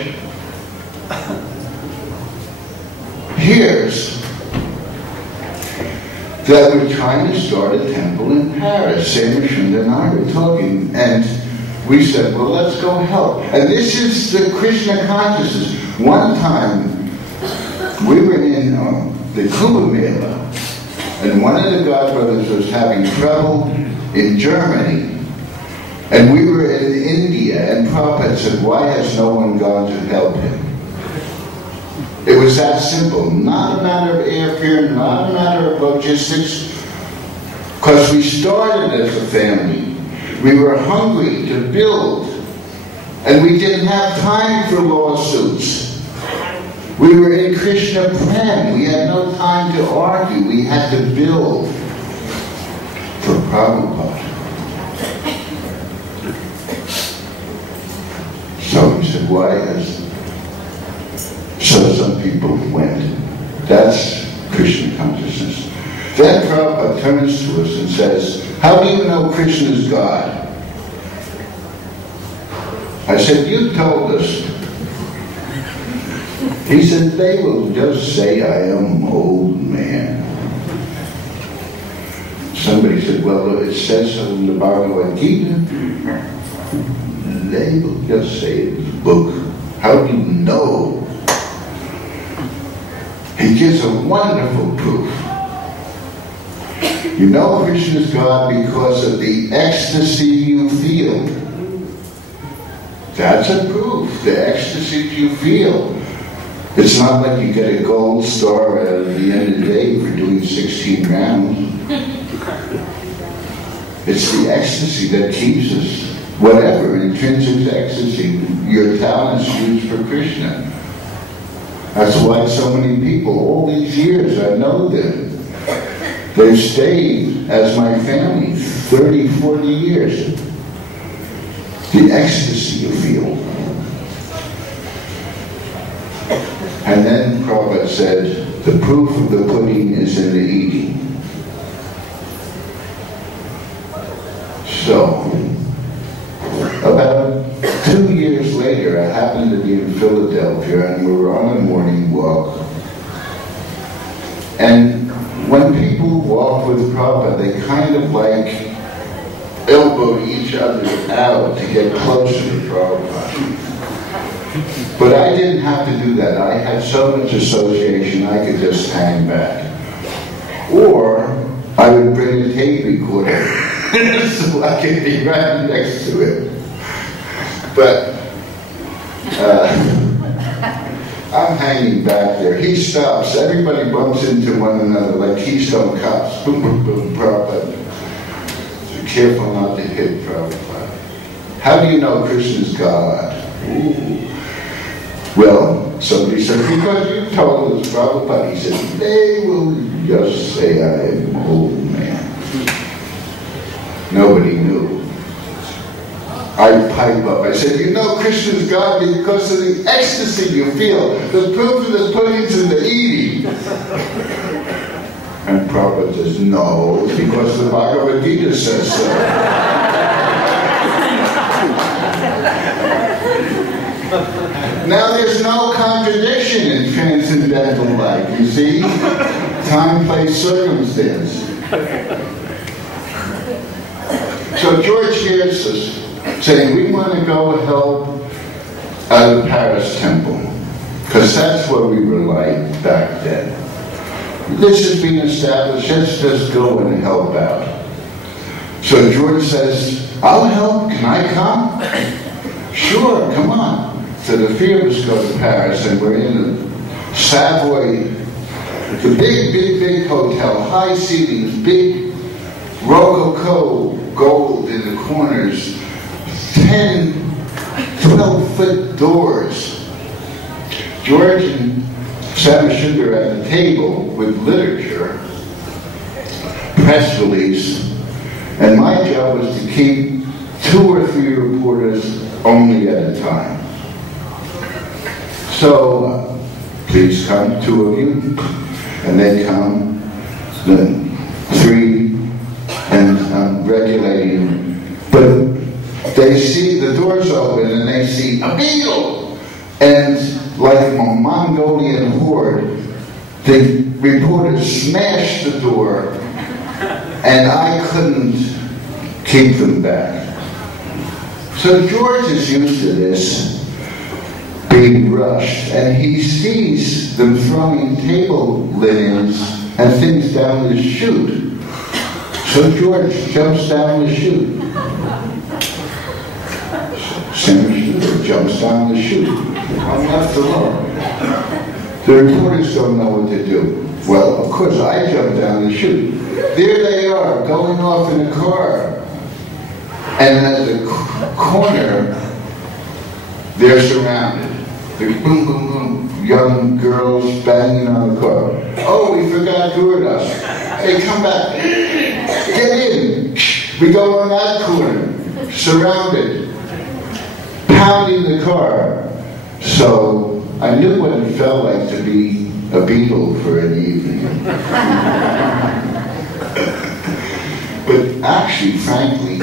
hears that we're trying to start a temple in Paris. Samashunda and I were talking, and we said, well, let's go help. And this is the Krishna consciousness. One time, we were in the Kumbh Mela, and one of the godbrothers was having trouble in Germany. And we were in India, and Prabhupada said, why has no one gone to help him? It was that simple. Not a matter of airfare, not a matter of logistics. Because we started as a family. We were hungry to build. And we didn't have time for lawsuits. We were in Krishna Prem. We had no time to argue. We had to build for Prabhupada. So he said, why has... So some people went. That's Krishna consciousness. Then Prabhupada turns to us and says, how do you know Krishna is God? I said, you told us. He said, they will just say I am old man. Somebody said, well, it says so in the Bhagavad Gita. They will just say it in the book. How do you know? He gives a wonderful proof. You know Krishna is God because of the ecstasy you feel. That's a proof. The ecstasy you feel. It's not like you get a gold star at the end of the day for doing 6 16 rounds. It's the ecstasy that keeps us. Whatever, intrinsic ecstasy, your talents used for Krishna. That's why so many people, all these years, I know them. They've stayed as my family, 30, 40 years. The ecstasy you feel. And then Prabhupada said, the proof of the pudding is in the eating. So, about 2 years later, I happened to be in Philadelphia, and we were on a morning walk. And when people walk with Prabhupada, they kind of like elbow each other out to get closer to Prabhupada. But I didn't have to do that. I had so much association, I could just hang back. Or I would bring a tape recorder so I could be right next to it. But I'm hanging back there. He stops. Everybody bumps into one another like Keystone Cops. Boom, boom, boom, Prabhupada. So careful not to hit Prabhupada. How do you know Krishna's God? Ooh. Well, somebody said, because you told us, Prabhupada. He said, they will just say I am an old man. Nobody knew. I pipe up. I said, you know Krishna's God because of the ecstasy you feel. The proof of the pudding's in the eating. And Prabhupada says, no, it's because the Bhagavad Gita says so. Now there's no contradiction in transcendental life, you see? Time, place, circumstance. So George hears us saying, we want to go help the Paris Temple, because that's what we were like back then. This has been established, let's just go and help out. So George says, I'll help, can I come? Sure, come on. So the three of us go to Paris, and we're in the Savoy, the big hotel, high ceilings, big Rococo gold in the corners, 10, 12-foot doors. George and Samashundar at the table with literature, press release, and my job was to keep 2 or 3 reporters only at a time. So, please come, 2 of you, and they come, then 3, and I'm regulating. But they see the doors open and they see a beetle, and like a Mongolian horde, the reporters smashed the door, and I couldn't keep them back. So George is used to this, being rushed, and he sees them throwing table linens and things down the chute. So George jumps down the chute. Senator jumps down the chute. I'm left alone. The reporters don't know what to do. Well, of course, I jump down the chute. There they are, going off in a car. And at the corner, they're surrounded. There's boom, boom, boom, young girls banging on the car. Oh, we forgot Gurudas. Hey, come back. Get in. We go on that corner, surrounded, pounding the car. So I knew what it felt like to be a beetle for an evening. But actually, frankly,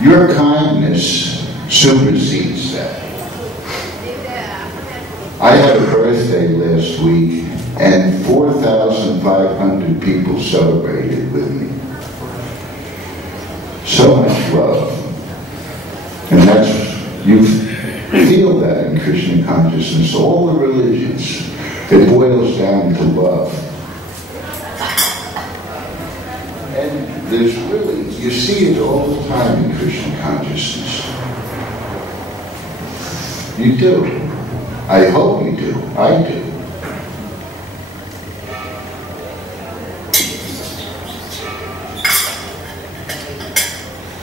your kindness supersedes that. I had a birthday last week, and 4,500 people celebrated with me. So much love. And that's, you feel that in Krishna consciousness, all the religions, it boils down to love. And there's really, you see it all the time in Krishna consciousness. You do. I hope you do. I do.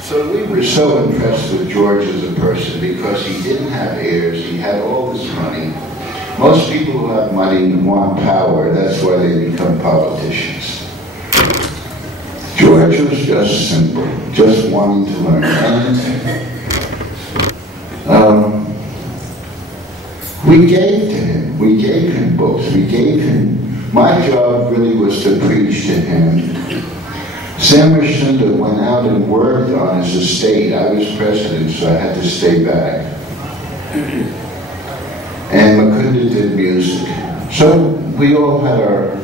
So we were so impressed with George as a person because he didn't have heirs, he had all this money. Most people who have money want power, that's why they become politicians. George was just simple, just wanting to learn. And we gave him books, my job really was to preach to him. Sam Rashunda went out and worked on his estate. I was president, so I had to stay back. And Mukunda did music. So we all had our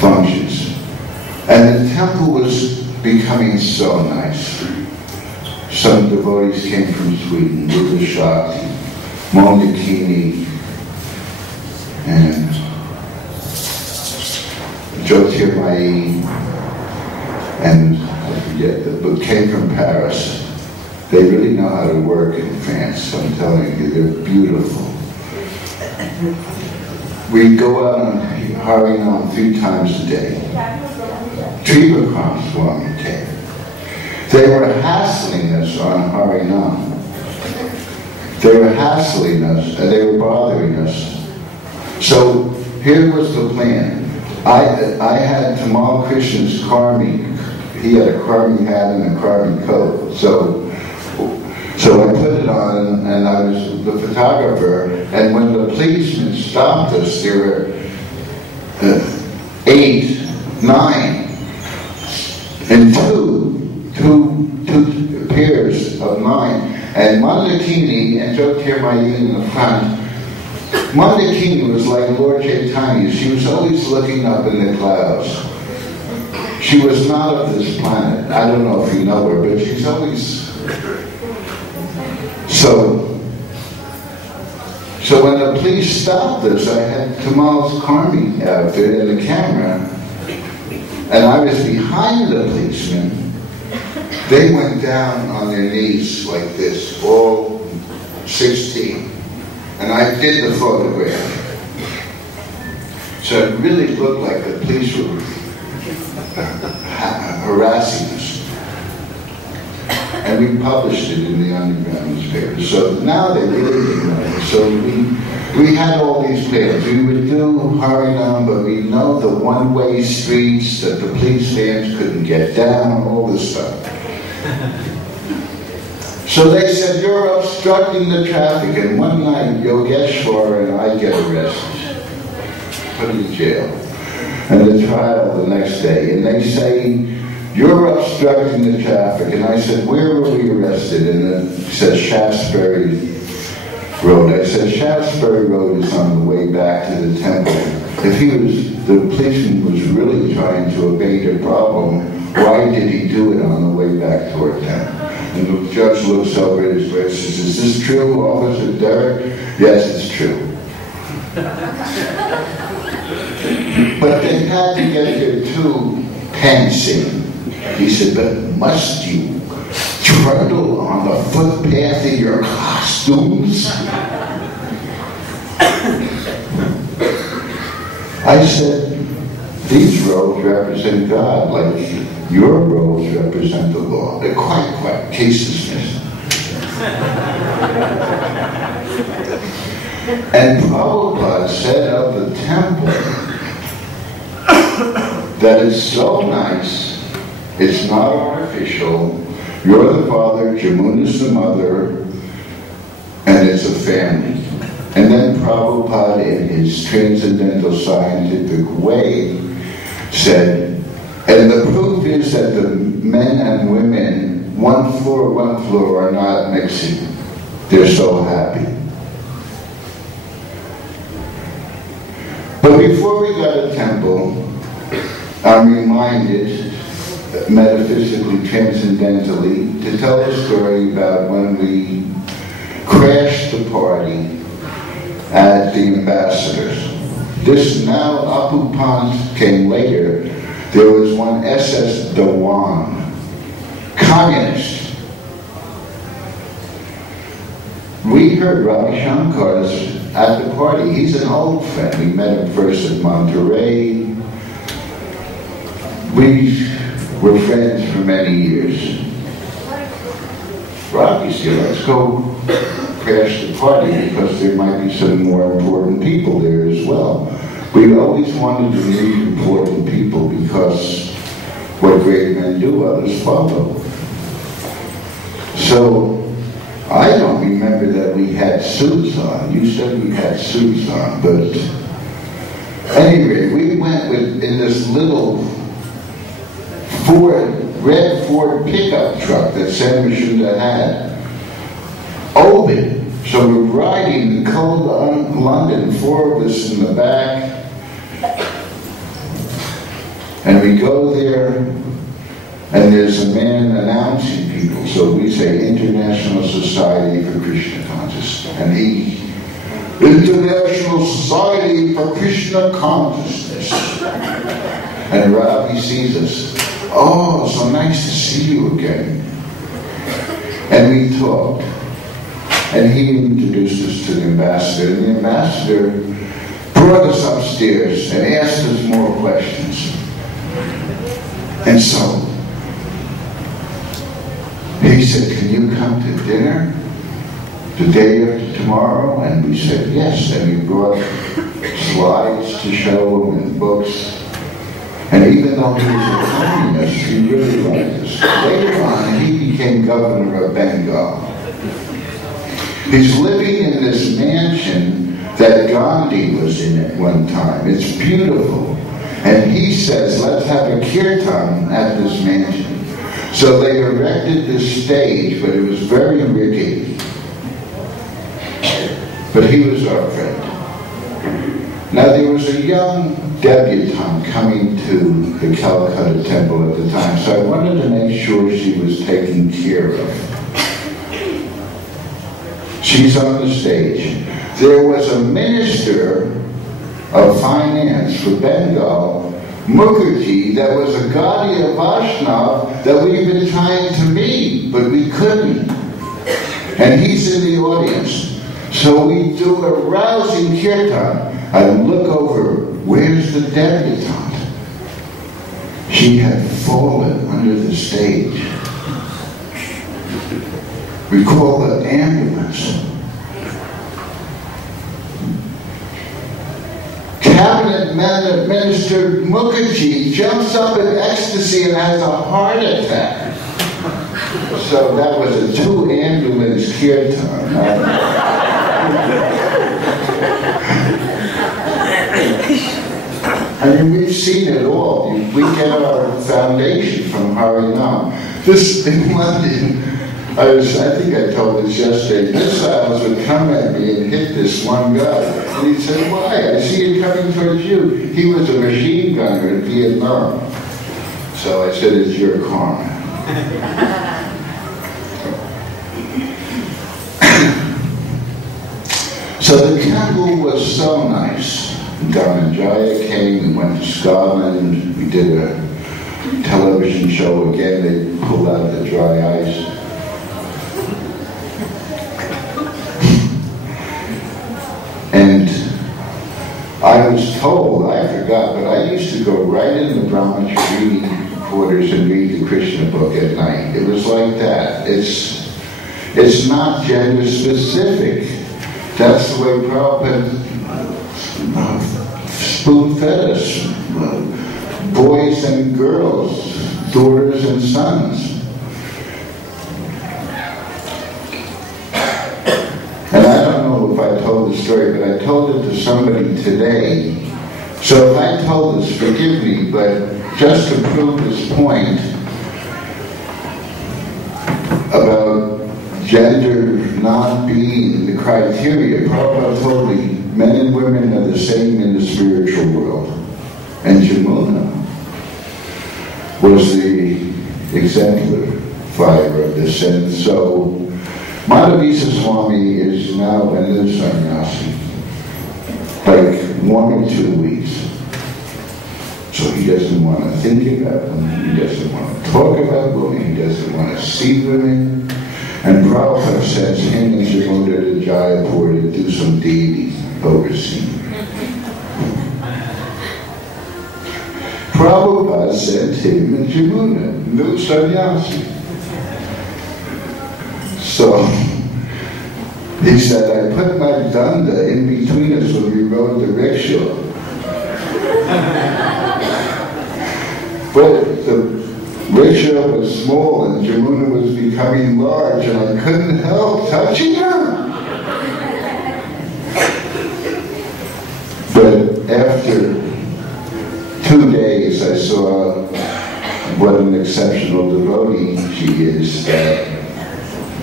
functions. And the temple was becoming so nice. Some devotees came from Sweden, Rupa Shakti, Mondakini, and Jyotirmayi, and I forget, but came from Paris. They really know how to work in France, I'm telling you, they're beautiful. We go out on Harinam 3 times a day. Tribhuvan Swami came. They were hassling us on Harinam. They were hassling us, and they were bothering us. So here was the plan. I had Tamal Krishna's Karmi. He had a Karmi hat and a Karmi coat. So I put it on, and I was the photographer. And when the policemen stopped us, there were 8, 9, and two pairs of 9. And Mandakini and Jyotirmayi in the front. Mandakini was like Lord Chaitanya. She was always looking up in the clouds. She was not of this planet. I don't know if you know her, but she's always... So when the police stopped us, I had Tamal's Karmi outfit and the camera, and I was behind the policemen. They went down on their knees like this, all 16. And I did the photograph. So it really looked like the police were harassing us. And we published it in the underground newspaper. So now they really didn't know. So we had all these plans. We would do Harinam, but we know the one-way streets that the police vans couldn't get down, all this stuff. So they said, you're obstructing the traffic, and one night Yogeshwar and I get arrested, put in jail, and the trial the next day. And they say, you're obstructing the traffic. And I said, where were we arrested? And it said Shaftesbury Road. I said, Shaftesbury Road is on the way back to the temple. If the policeman was really trying to abate a problem, why did he do it on the way back toward temple? And the judge looks over at his wrist and says, is this true, Officer Derek? Yes, it's true. But they had to get their 2 pence in. He said, but must you trundle on the footpath in your costumes? I said, these robes represent God, like your robes represent the law. They're quite case dismissed. And Prabhupada said of the temple that it's so nice, it's not artificial, you're the father, Jamuna's the mother, and it's a family. And then Prabhupada, in his transcendental scientific way, said, and the proof is that the men and women, one floor, are not mixing. They're so happy. But before we got a temple, I'm reminded, metaphysically, transcendentally, to tell a story about when we crashed the party at the Ambassadors. This now, Apu Pant came later. There was one SS Dewan, communist. We heard Ravi Shankar's at the party. He's an old friend. We met him first at Monterey. We We're friends for many years. Robbie said, let's go crash the party because there might be some more important people there as well. We always wanted to meet important people because what great men do, others follow. So, I don't remember that we had suits on. You said we had suits on, but anyway, we went in this little red Ford pickup truck that San Mishuda had. Open. So we're riding in cold London, 4 of us in the back. And we go there, and there's a man announcing people. So we say International Society for Krishna Consciousness. And he, International Society for Krishna Consciousness. And Ravi sees us. Oh, so nice to see you again. And we talked. And he introduced us to the ambassador. And the ambassador brought us upstairs and asked us more questions. And so, he said, can you come to dinner the day after tomorrow? And we said, yes. And he brought slides to show him and books. And even though he was a communist, he really liked us. Later on, he became governor of Bengal. He's living in this mansion that Gandhi was in at one time. It's beautiful. And he says, let's have a kirtan at this mansion. So they erected this stage, but it was very rickety. But he was our friend. Now there was a young debutante coming to the Calcutta temple at the time, so I wanted to make sure she was taken care of. She's on the stage. There was a minister of finance for Bengal, Mukherjee, that was a Gaudiya Vaishnav that we've been trying to meet, but we couldn't. And he's in the audience. So we do a rousing kirtan. I look over, where's the debutante? She had fallen under the stage. We call the ambulance. Cabinet Minister Mukherjee jumps up in ecstasy and has a heart attack. So that was a 2-ambulance kirtan. I mean, we've seen it all. We get our foundation from Harinam. This in London, I think I told this yesterday, missiles would come at me and hit this one guy. And he'd say, why? I see it coming towards you. He was a machine gunner in Vietnam. So I said, it's your karma. So the temple was so nice. Dhananjaya came, we went to Scotland, we did a television show again, they pulled out the dry ice. And I was told, I forgot, but I used to go right in the Brahmacharya quarters and read the Krishna book at night. It was like that. It's not gender specific. That's the way Prabhupada spoon-fed us. Boys and girls, daughters and sons. And I don't know if I told the story, but I told it to somebody today. So if I told this, forgive me, but just to prove this point about gender not being the criteria, Prabhupada told me men and women are the same in the spiritual world. And Jamuna was the exemplifier of this. And so Madhavisa Swami is now in the sannyasi, like 1 or 2 weeks. So he doesn't want to think about them, he doesn't want to talk about women, he doesn't want to see women. And Prabhupada sends him and Jamuna to Jaipur to do some deity overseeing. Prabhupada sent him and Jamuna, new sannyasi. So he said, I put my danda in between us when we rode the rickshaw. But the rickshaw was small and Jamuna was becoming large and I couldn't help touching her. But after 2 days I saw what an exceptional devotee she is, that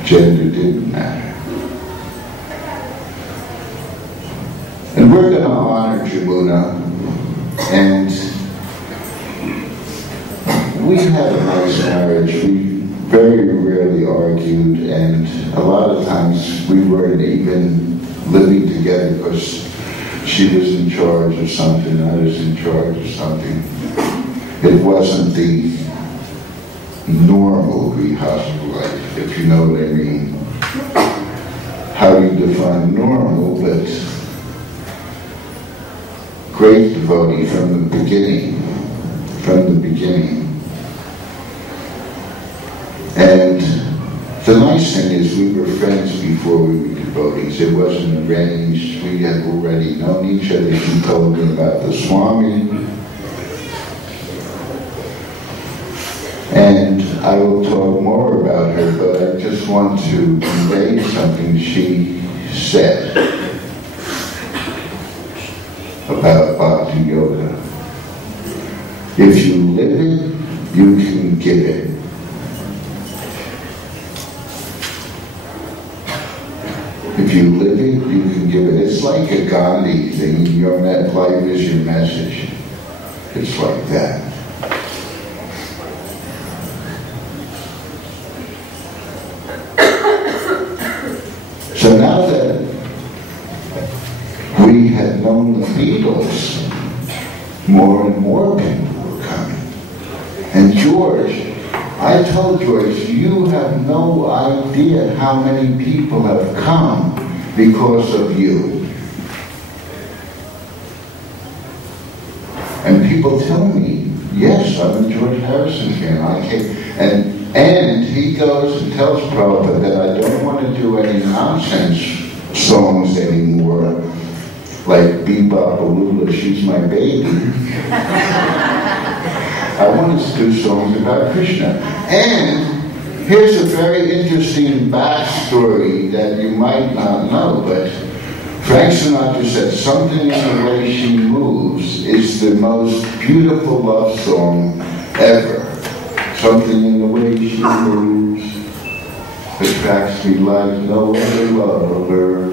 gender didn't matter. And we're going to honor Jamuna, and we had a nice marriage. We very rarely argued, and a lot of times we weren't even living together because she was in charge of something, I was in charge of something. It wasn't the normal grihastha life, if you know what I mean. How you define normal, but great devotee from the beginning. And the nice thing is we were friends before we were devotees. It wasn't arranged. We had already known each other. She told me about the Swami. And I will talk more about her, but I just want to convey something she said about Bhakti Yoga. If you live it, you can give it. If you live it, you can give it. It's like a Gandhi thing. Your life is your message. It's like that. So now that we had known the Beatles, more and more people were coming. And George, I told George, you have no idea how many people have come because of you. And people tell me, yes, I'm a George Harrison fan. I came, and he goes and tells Prabhupada that I don't want to do any nonsense songs anymore, like Bebop Alula, She's My Baby. I wanted to do songs about Krishna. And here's a very interesting backstory that you might not know, but Frank Sinatra said, something in the way she moves is the most beautiful love song ever. Something in the way she moves attracts me like no other lover.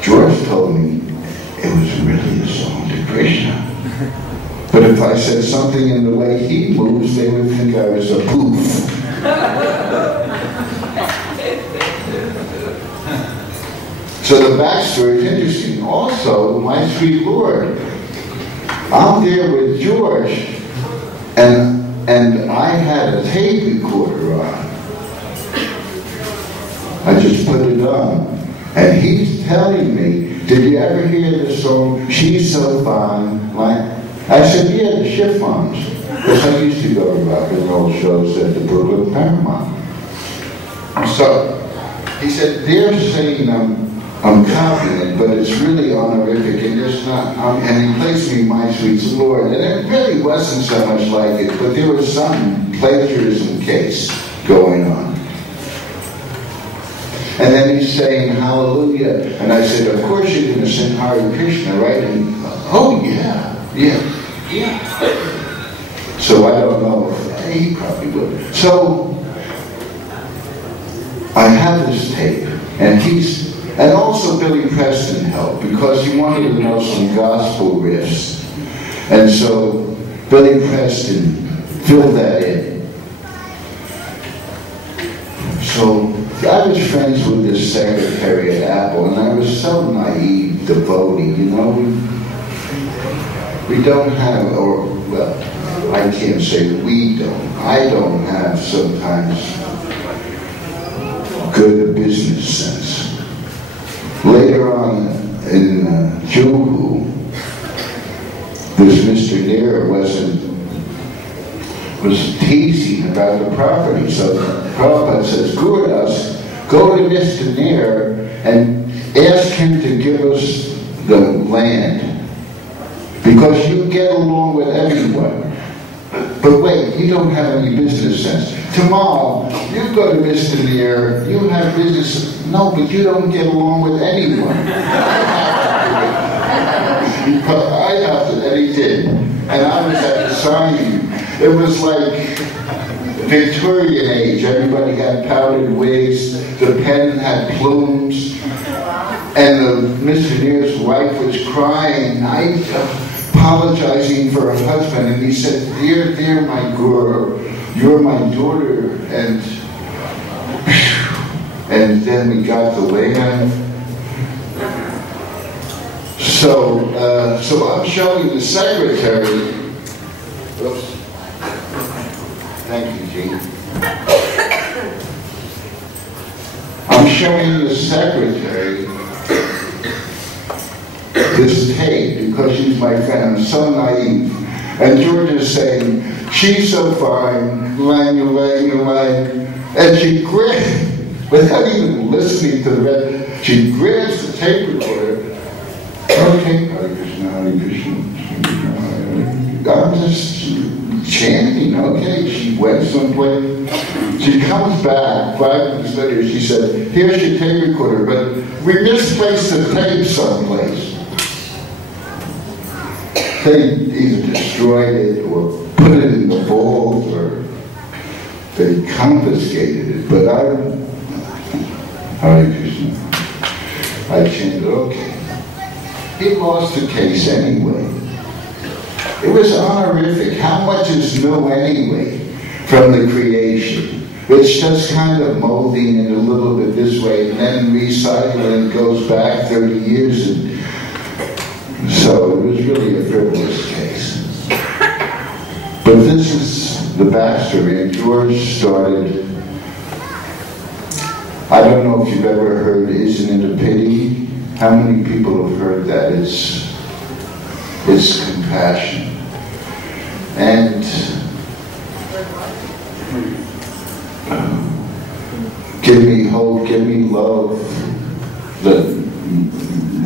George told me it was really a song to Krishna. But if I said something in the way he moves, they would think I was a poof. So the backstory is interesting. Also, my sweet Lord, I'm there with George, and I had a tape recorder on. I just put it on. And he's telling me, did you ever hear the song, She's So Fine? I said, yeah, the Chiffons. Because I used to go to rock and roll shows at the Brooklyn Paramount. So, he said, they're saying I'm confident, but it's really honorific, and there's not, and he placed me My Sweet Lord, and it really wasn't so much like it, but there was some plagiarism case going on. And then he's saying hallelujah, and I said, of course you're going to sing Hare Krishna, right? And, oh yeah. So I don't know if he probably would. So I have this tape, and also Billy Preston helped because he wanted to know some gospel riffs. And so Billy Preston filled that in. So I was friends with this secretary at Apple, and I was so naive, devotee, you know. We don't have, or, well, I can't say we don't. I don't have sometimes good business sense. Later on in Juhu, this Mr. Nair was teasing about the property. So Prabhupada says, Gurudas, go to Mr. Nair and ask him to give us the land, because you get along with everyone. But wait, you don't have any business sense. Tomorrow, you go to Mr. Nair, you have business. No, but you don't get along with anyone. I have to, and he did. And I was at the signing. It was like Victorian age. Everybody had powdered wigs. The pen had plumes. And Mr. Nair's wife was crying, apologizing for her husband. And he said, dear my Guru, you're my daughter. And then we got the land. So I'm showing the secretary. Oops. Thank you, Gene. I'm showing the secretary this tape because she's my friend. I'm so naive. And George is saying, she's so fine, lang. And she grabs, without even listening to the rest, she grabs the tape recorder. Okay, Hare Krishna, Hare Krishna. I'm just chanting, okay. She went someplace. She comes back 5 minutes later. She said, here's your tape recorder, but we misplaced the tape someplace. They either destroyed it or put it in the vault or they confiscated it. But Hare Krishna, I chanted, okay. He lost the case anyway. It was honorific. How much is new anyway from the creation? It's just kind of molding it a little bit this way and then recycling goes back 30 years. And so it was really a frivolous case. But this is the backstory. And George started, I don't know if you've ever heard Isn't It a Pity? How many people have heard that? It's compassion. And give me hope, give me love, the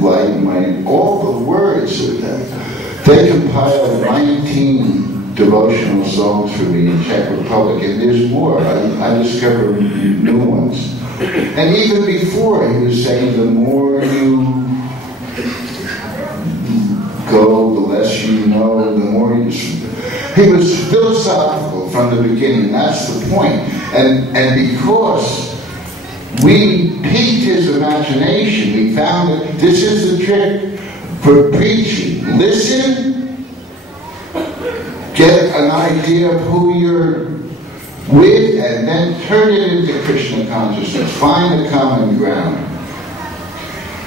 light, my, all the words of that. They compiled 19 devotional songs for me in Czech Republic, and there's more. I discovered new ones. And even before, he was saying, the more you go, the less you know, the more you... He was philosophical from the beginning. That's the point. And because we piqued his imagination, we found that this is the trick for preaching. Listen, get an idea of who you're with, and then turn it into Krishna consciousness. Find the common ground.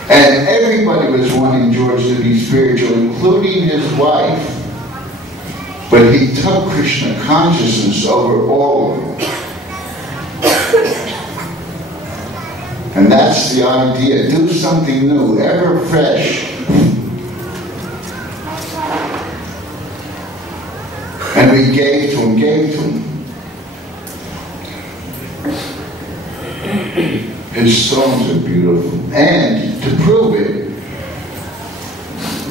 And everybody was wanting George to be spiritual, including his wife. But he took Krishna consciousness over all of them. And that's the idea. Do something new, ever fresh. And we gave to him. His songs are beautiful. And to prove it,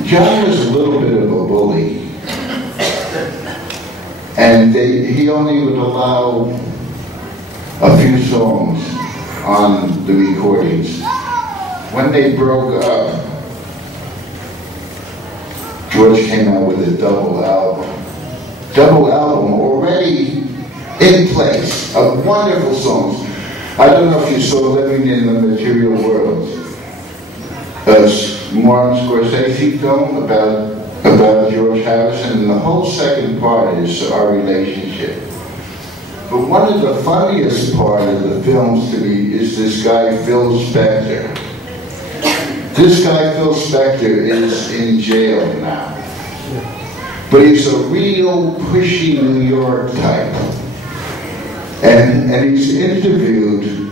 John was a little bit of a bully. And he only would allow a few songs on the recordings. When they broke up, George came out with a double album. Double album already in place of wonderful songs. I don't know if you saw Living in the Material World, a Martin Scorsese film about George Harrison, and the whole second part is our relationship. But one of the funniest part of the films to me is this guy, Phil Spector. This guy, Phil Spector, is in jail now. But he's a real pushy New York type. And he's interviewed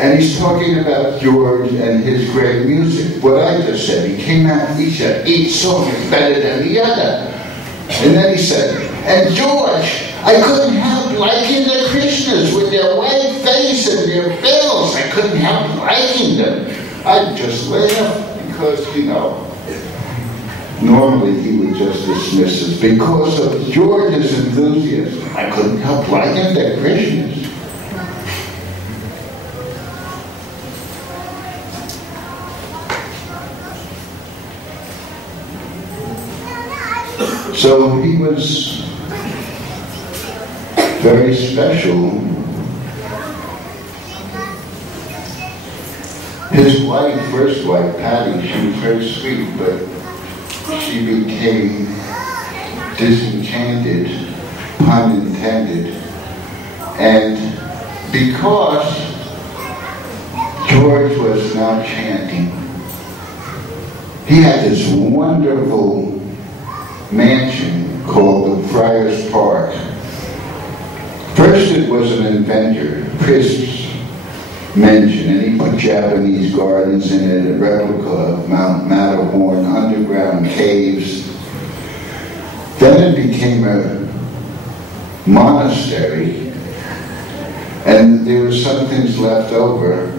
And he's talking about George and his great music. What I just said, he came out, he said, each song is better than the other. And then he said, and George, I couldn't help liking the Krishnas with their white face and their bells. I couldn't help liking them. I'd just laugh because, normally he would just dismiss us. Because of George's enthusiasm, I couldn't help liking the Krishnas. So he was very special. His first wife, Patty, she was very sweet, but she became disenchanted, pun intended. And because George was now chanting, he had this wonderful mansion called the Friars Park. First it was an inventor, Crisp's mansion, and he put Japanese gardens in it, a replica of Mount Matterhorn, underground caves. Then it became a monastery, and there were some things left over.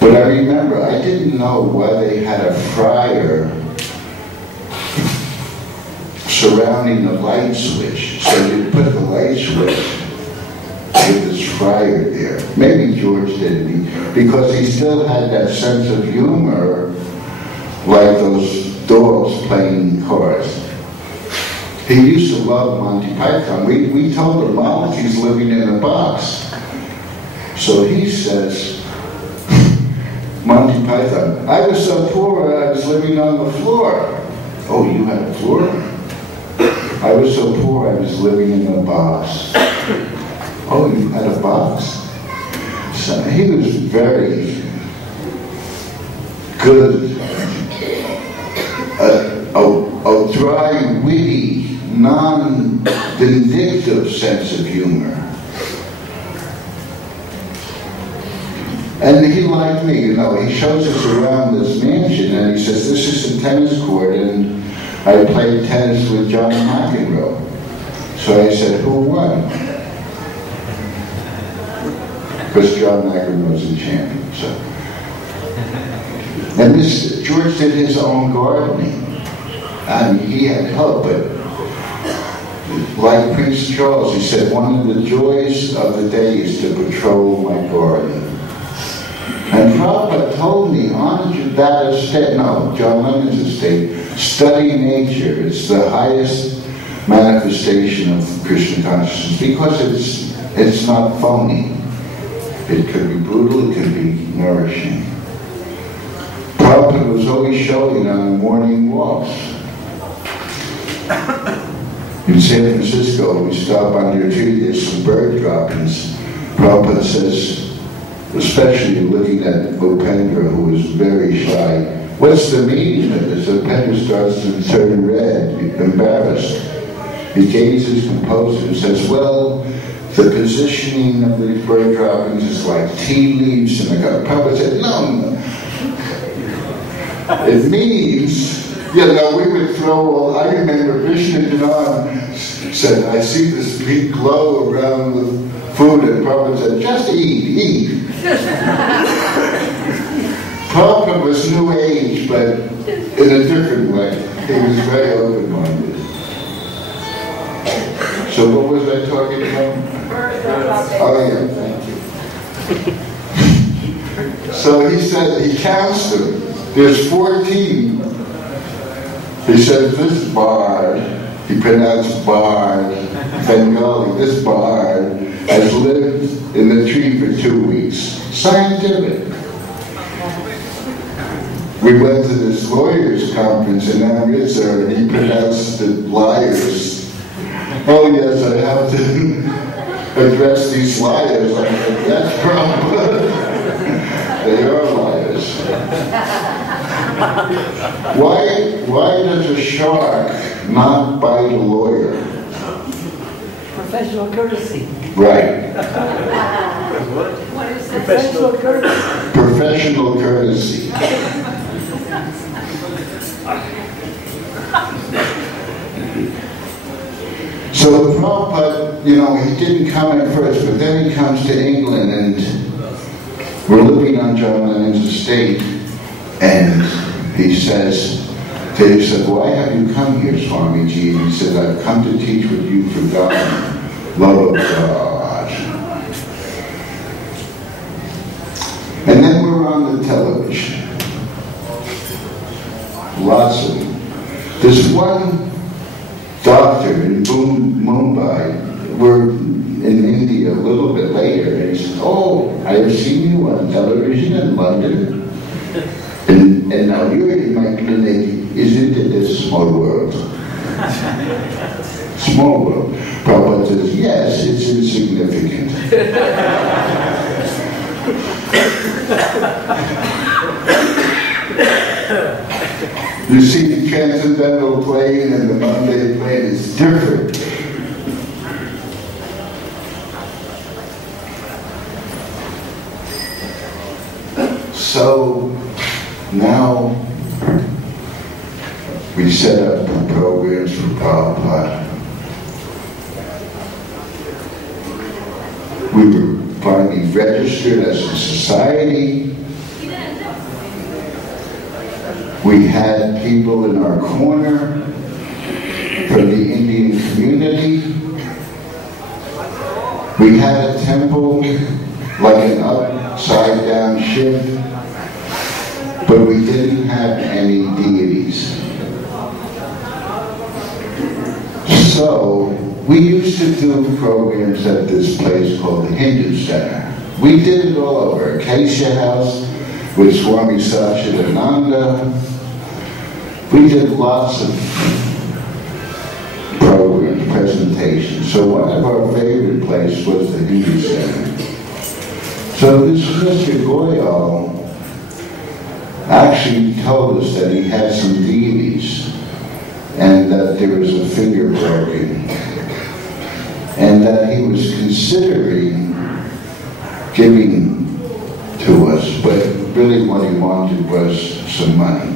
But I remember, I didn't know why they had a friar surrounding the light switch. So you put the light switch with this friar there. Maybe George didn't, because he still had that sense of humor, like those dogs playing cards. He used to love Monty Python. We told him, Mom, he's living in a box. So he says, Monty Python, I was so poor I was living on the floor. Oh, you had a floor? I was so poor I was living in a box. Oh, you had a box? So he was very good, a dry, witty, non-vindictive sense of humor. And he liked me, he shows us around this mansion and he says, this is a tennis court, and I played tennis with John McEnroe. So I said, who won? Because John McEnroe was a champion. So. And George did his own gardening. I mean, he had help, but like Prince Charles, he said, one of the joys of the day is to patrol my garden. And Prabhupada told me on that estate, John Lennon's estate, study nature. It's the highest manifestation of Krishna consciousness because it's not phony. It could be brutal, it could be nourishing. Prabhupada was always showing on the morning walks. In San Francisco, we stop under a tree, there's some bird droppings. Prabhupada says, especially looking at Upendra, who was very shy, what's the meaning of this? Upendra starts to turn red, embarrassed. He gains his composure and says, well, the positioning of the bird droppings is like tea leaves in the cup. Prabhupada said, no. It means, we would throw I remember Vishnu Janan said, I see this big glow around the food, and Prabhupada said, just eat. Prabhupada was New Age, but in a different way. He was very open-minded. So what was I talking about? Oh yeah, thank you. So he said, he counts them. There's 14. He says, this bard, he pronounced bard, Bengali, this bard has lived in the tree for 2 weeks. Scientific. We went to this lawyers' conference in Amritsar and he pronounced the liars. Oh yes, I have to address these liars. I said, that's Prabhupada. They are liars. Why does a shark not bite a lawyer? professional courtesy. Right. What is that? Professional courtesy. Professional courtesy. So Prabhupada, you know, he didn't come at first, but then he comes to England, and we're living on John Lennon's estate, and he says, they said, why have you come here, Swamiji? And he said, I've come to teach what you forgot, love of God. And then we're on the television. Lots of them. There's one doctor in Mumbai. We're in India a little bit later, and he said, oh, I have seen you on television in London. And now you're in my clinic. Isn't it a small world? Small world. Prabhupada says, yes, it's insignificant. You see, the transcendental plane and the mundane plane is different. So now we set up programs for Prabhupada. We were finally registered as a society. We had people in our corner from the Indian community. We had a temple like an upside down ship, but we didn't have any deities. So we used to do programs at this place called the Hindu Center. We did it all over. Acacia House with Swami Satchidananda. We did lots of programs, presentations. So one of our favorite places was the Hindu Center. So this Mr. Goyal actually told us that he had some deities and that there was a figure broken and that he was considering giving to us, but really what he wanted was some money.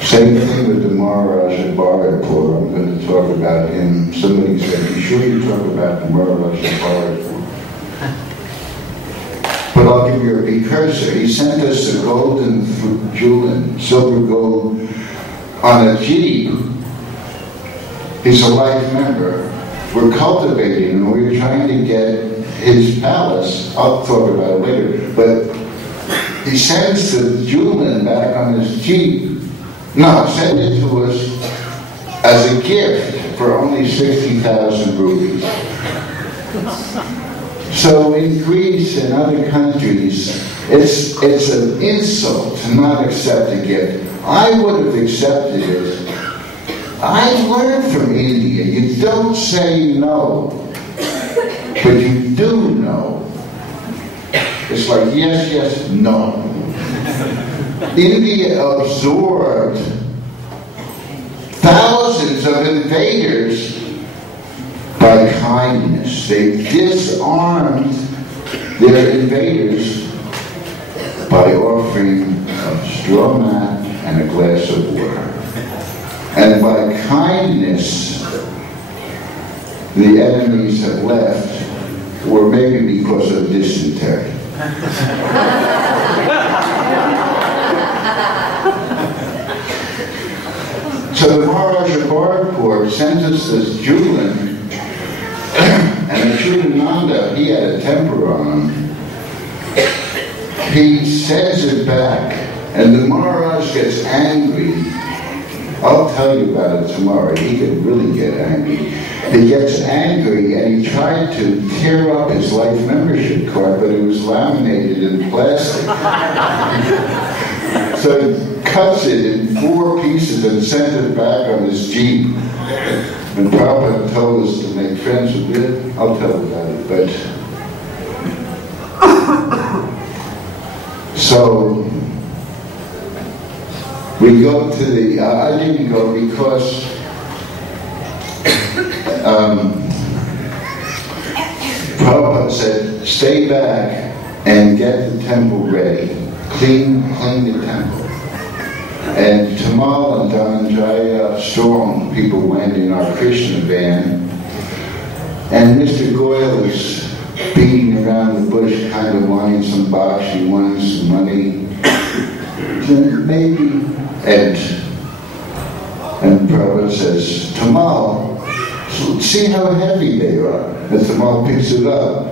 Same thing with the Maharaja Bharatpur. I'm going to talk about him. Somebody said, "You sure you talk about the Maharaja Bharatpur?" But I'll give you a precursor. He sent us a golden jewel, silver gold, on a jeep. He's a life member. We're cultivating, and we're trying to get his palace. I'll talk about it later. But he sends the jewel back on his jeep. No, send it to us as a gift for only 60,000 rupees. So in Greece and other countries, it's an insult to not accept a gift. I would have accepted it. I learned from India, you don't say no, but you do know. It's like yes, yes, no. India absorbed thousands of invaders by kindness. They disarmed their invaders by offering a straw mat and a glass of water. And by kindness, the enemies have left, or maybe because of dysentery. So the Maharaja Bharatpur sends us this Julin, and the Chudananda, he had a temper on him. He sends it back, and the Maharaj gets angry. I'll tell you about it tomorrow. He could really get angry. He gets angry, and he tried to tear up his life membership card, but it was laminated in plastic. So he cuts it in 4 pieces and sends it back on his jeep. And Prabhupada told us to make friends with it. I'll tell you about it. But so we go to the. I didn't go because Prabhupada said, stay back and get the temple ready. Clean the temple. And Tamal and Dhananjaya strong people went in our Krishna van, and Mr. Goyle was beating around the bush, kind of wanting some box, he wanted some money. Maybe, and Prabhupada says, Tamal, see how heavy they are. And Tamal picks it up.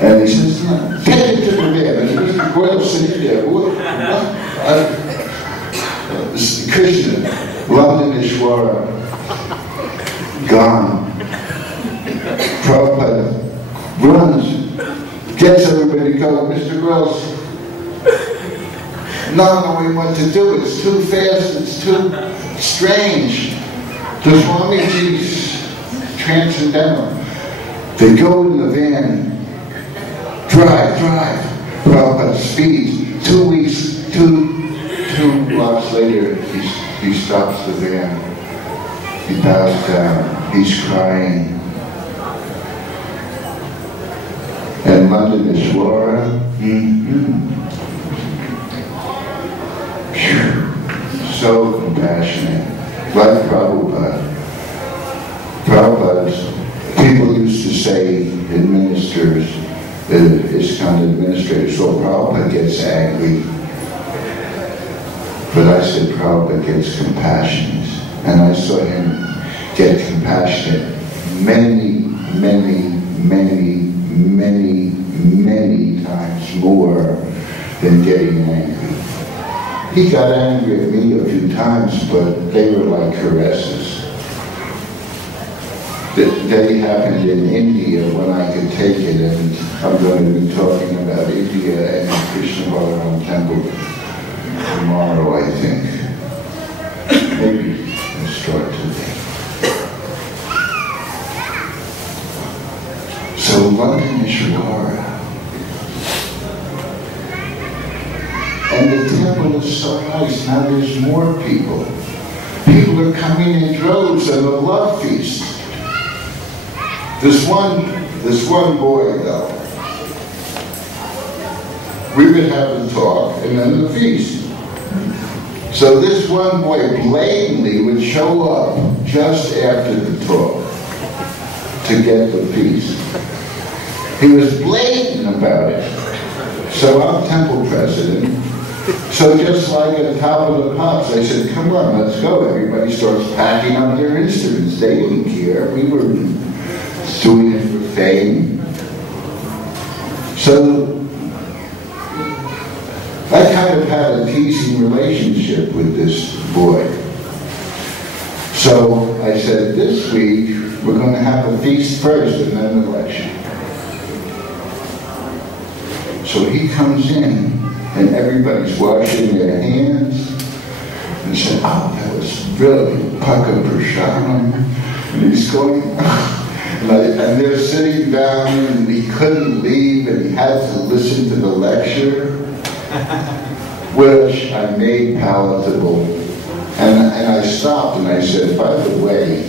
And he says, take it to the van. And Mr. Goyle sitting there, Krishna, London Ishwara, gone. Prabhupada runs, gets everybody to go. Mr. Gross, not knowing what to do. It's too fast, it's too strange. The Swamiji's transcendental. They go in the van, drive. Prabhupada speeds. 2 weeks, two blocks later, he stops the van. He bows down. He's crying. And London Ishwara, so compassionate, like Prabhupada. People used to say, administrators, ISKCON administrators, so Prabhupada gets angry. But I said Prabhupada gets compassionate. And I saw him get compassionate many times more than getting angry. He got angry at me a few times, but they were like caresses. They happened in India when I could take it, and I'm going to be talking about India and the Krishna Balaram Temple tomorrow, I think. Maybe I'll start today. So London Ishwara. And the temple is so nice. Now there's more people. People are coming in droves at a love feast. This one boy, though, we would have the talk and then the feast. So this one boy blatantly would show up just after the talk to get the feast. He was blatant about it. So I'm temple president. So just like at the top of the pops, I said, come on, let's go. Everybody starts packing up their instruments. They didn't care. We were doing it for fame. So I kind of had a teasing relationship with this boy. So I said, this week we're going to have a feast first and then the lecture. So he comes in and everybody's washing their hands and said, oh, that was really Paka Prashadam. And he's going, and they're sitting down and he couldn't leave and he had to listen to the lecture, which I made palatable. And I stopped and I said, by the way,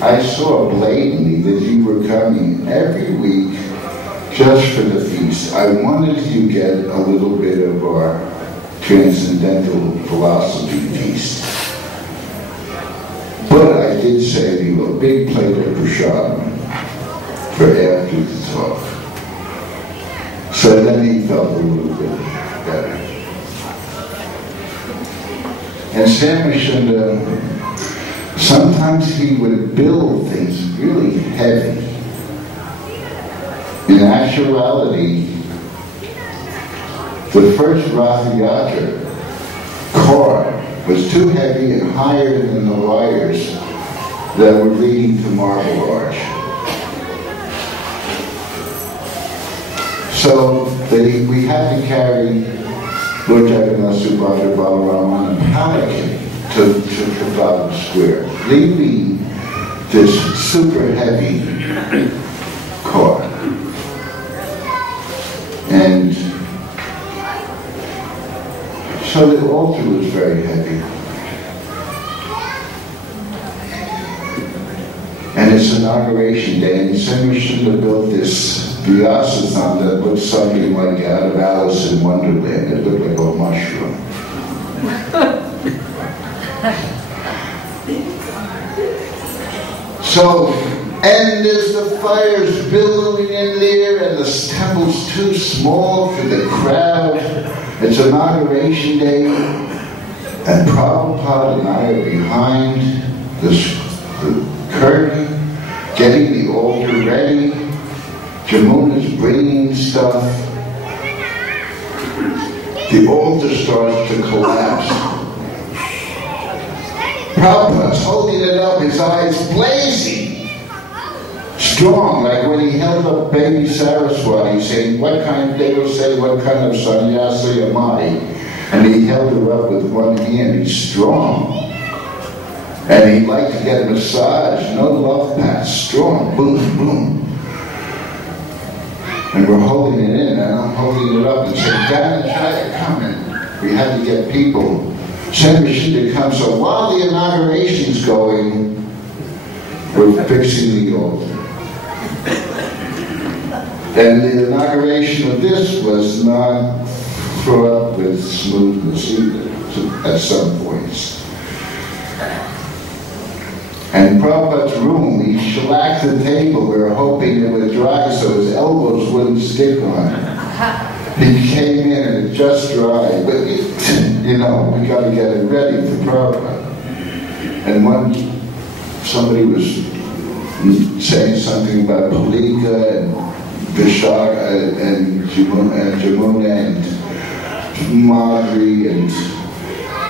I saw blatantly that you were coming every week just for the feast. I wanted you to get a little bit of our transcendental philosophy feast. But I did save you a big plate of prasadam for after the talk. So then he felt a little bit better. And Samashunda, sometimes he would build things really heavy. In actuality, the first Rath Yatra car was too heavy and higher than the wires that were leading to Marble Arch. So we had to carry Lord Jagannath Subhadra Balaram on a palanquin to Trafalgar Square, leaving this super heavy car. And so the altar was very heavy. And it's inauguration day, and Srinivasana built this Vyasathon that looked something like out of Alice in Wonderland. It looked like a mushroom. So, and as the fire's billowing in there, and the temple's too small for the crowd, it's inauguration day, and Prabhupada and I are behind the curtain, getting the altar ready. Jamuna's bringing stuff. The altar starts to collapse. Prabhupada's holding it up, his eyes blazing, strong, like when he held up baby Saraswati, saying, they will say, what kind of sannyasi am I? And he held her up with one hand. He's strong. And he'd like to get a massage, no love pats, strong, boom, boom. And we're holding it in, and I'm holding it up and saying, Dhanacharya, come in. We had to get people. Srinivasana comes, so while the inauguration's going, we're fixing the altar. And the inauguration of this was not fraught with smoothness either, at some points. And Prabhupada's room, he shellacked the table. We were hoping it would dry so his elbows wouldn't stick on it. He came in and it just dried. But, we got to get it ready for Prabhupada. And somebody was saying something about Palika and Vishaka and Jamuna and Madhuri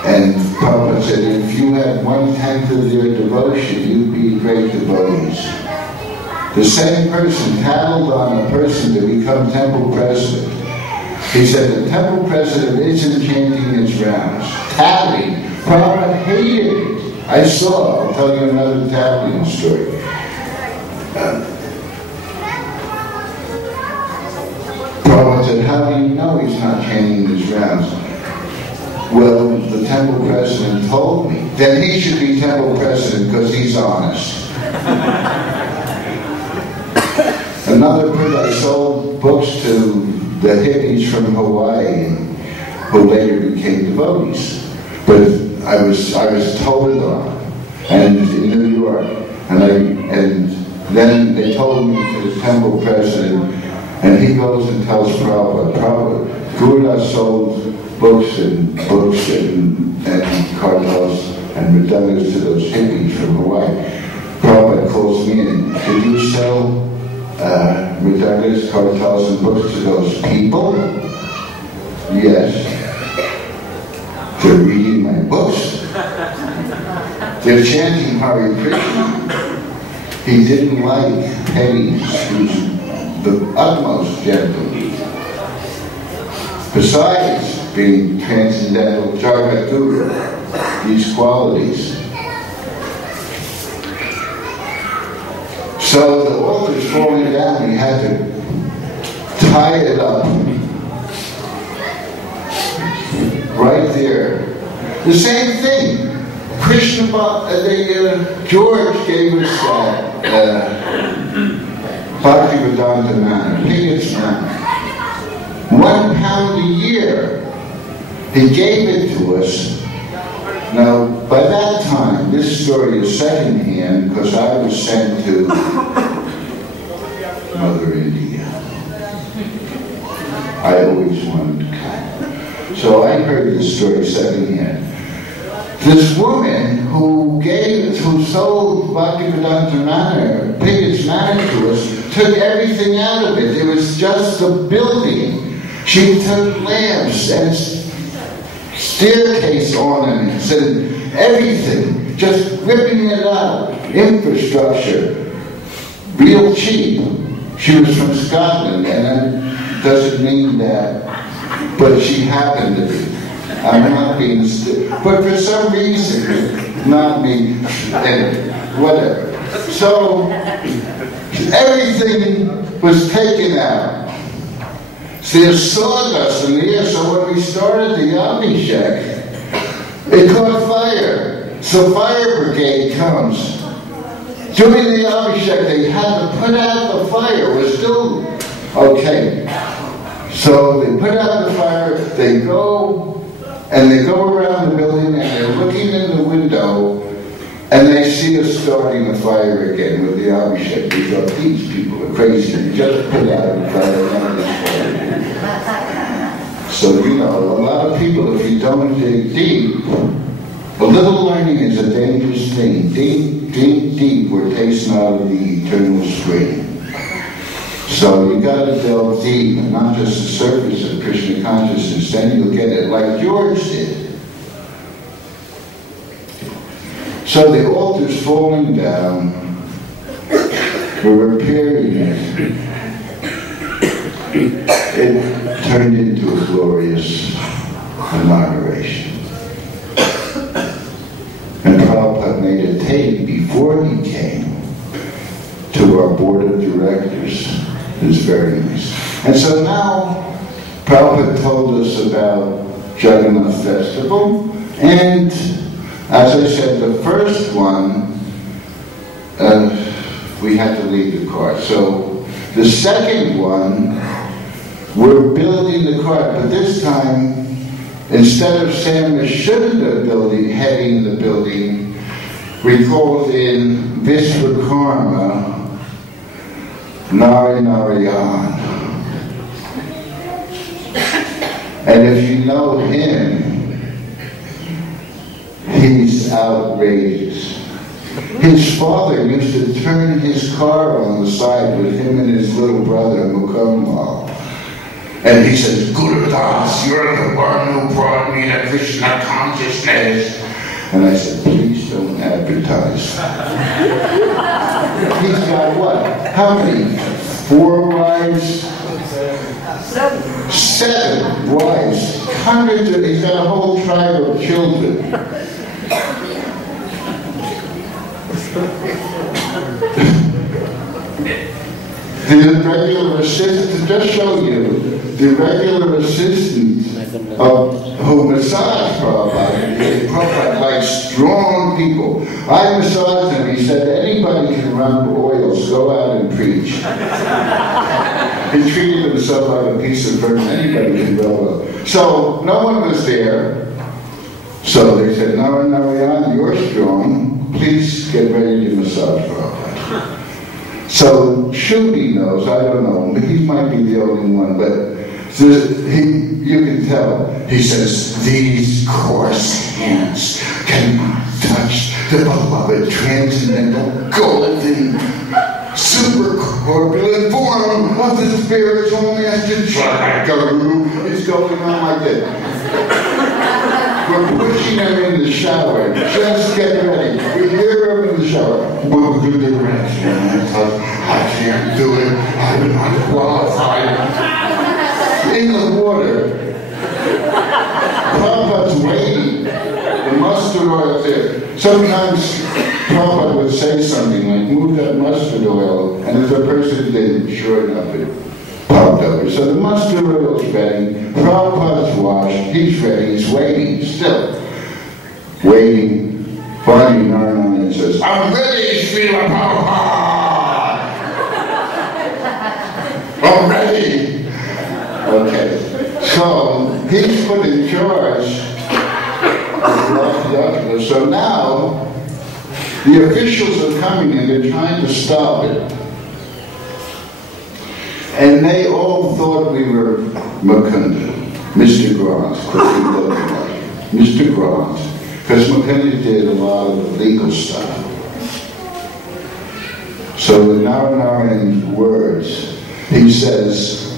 and Prabhupada said, if you had 1/10 of their devotion, you'd be great devotees. The same person tattled on a person to become temple president. He said the temple president isn't chanting his rounds. Tattling. Prabhupada hated it. I saw. I'll tell you another tattling story. Prabhupada said, how do you know he's not chanting his rounds? Well, the temple president told me. Then he should be temple president because he's honest. Another person, I sold books to the hippies from Hawaii who later became devotees. But I was told on, and in New York, and then they told me to the temple president, and he goes and tells Prabhupada, Gurudas sold books and cartels and medallions to those hippies from Hawaii. Prabhupada calls me in, did you sell medallions, cartels, and books to those people? Yes. They're reading my books. They're chanting Hare Krishna. He didn't like pennies. He was the utmost gentleman. Besides being transcendental, Jagat Guru, these qualities. So the altar's falling down, we had to tie it up right there. The same thing. George gave us Bhaktivedanta manna, Pigot's manna. £1 a year. He gave it to us. Now, by that time, this story is secondhand because I was sent to Mother India. I always wanted to come. So I heard this story secondhand. This woman who sold Bhaktivedanta manna, Pigot's manna to us, took everything out of it. It was just a building. She took lamps and staircase ornaments and everything, just ripping it out. Infrastructure, real cheap. She was from Scotland, and that doesn't mean that, but she happened to be. I'm not being but for some reason, not me, and whatever. So, everything was taken out. See, there's sawdust in the air, so when we started the Abhishek, it caught fire. So fire brigade comes. During the Abhishek, they had to put out the fire. It was still okay. So they put out the fire, they go around the building, and they're looking in the window, and they see us starting the fire again with the Abhishek. We thought, these people are crazy. You just put out the fire. So, you know, a lot of people, if you don't dig deep, a little learning is a dangerous thing. Deep, deep, deep, we're tasting out of the eternal spring. So you got to delve deep, and not just the surface of Krishna consciousness. Then you'll get it like George did. So the altar's falling down. We're repairing it. It turned into a glorious inauguration. And Prabhupada made a tape before he came to our board of directors. It was very nice. And so now, Prabhupada told us about Jagannath Festival, and as I said, the first one, we had to leave the cart. So the second one, we're building the cart, but this time, instead of Sam Mashunda heading the building, we called in Vishwakarma Narayan. And if you know him, he's outrageous. His father used to turn his car on the side with him and his little brother, Mukammal. And he says, Gurudas, you're the one who brought me to Krishna consciousness. And I said, please don't advertise. He's got what? How many? 4 wives? 7 wives. Hundreds of, he's got a whole tribe of children. The regular assistant, to just show you, the regular assistant who massaged Prabhupada likes strong people. I massaged him. He said, anybody can run oils, go out and preach. He treated himself like a piece of furniture. Anybody can go out. So no one was there. So they said, Narayan, you're strong. Please get ready to massage Prabhupada. So Shruti knows, I don't know, but he might be the only one, but you can tell. He says, these coarse hands cannot touch the beloved transcendental golden super corpulent form of the spirit only as the Jaguru is going on like this. We're pushing him in the shower. Just get ready. We hear him in the shower. We'll do the rest. I can't do it. I'm not qualified. In the water. Prabhupada's waiting. The mustard oil there. Sometimes Prabhupada would say something like, move that mustard oil. And if the person didn't, sure enough, it popped over. So the mustard oil is ready. Prabhupada's washed. He's ready. He's waiting. Still waiting. Finally, Narayan says, I'm ready, Srila Prabhupada! I'm ready! Okay. So, he's put in charge of the So now, the officials are coming and they're trying to stop it. And they all thought we were Mukunda, Mr. Grant, because he looked like Mr. Grant, because Mukunda did a lot of the legal stuff. So in Narayan's words, he says,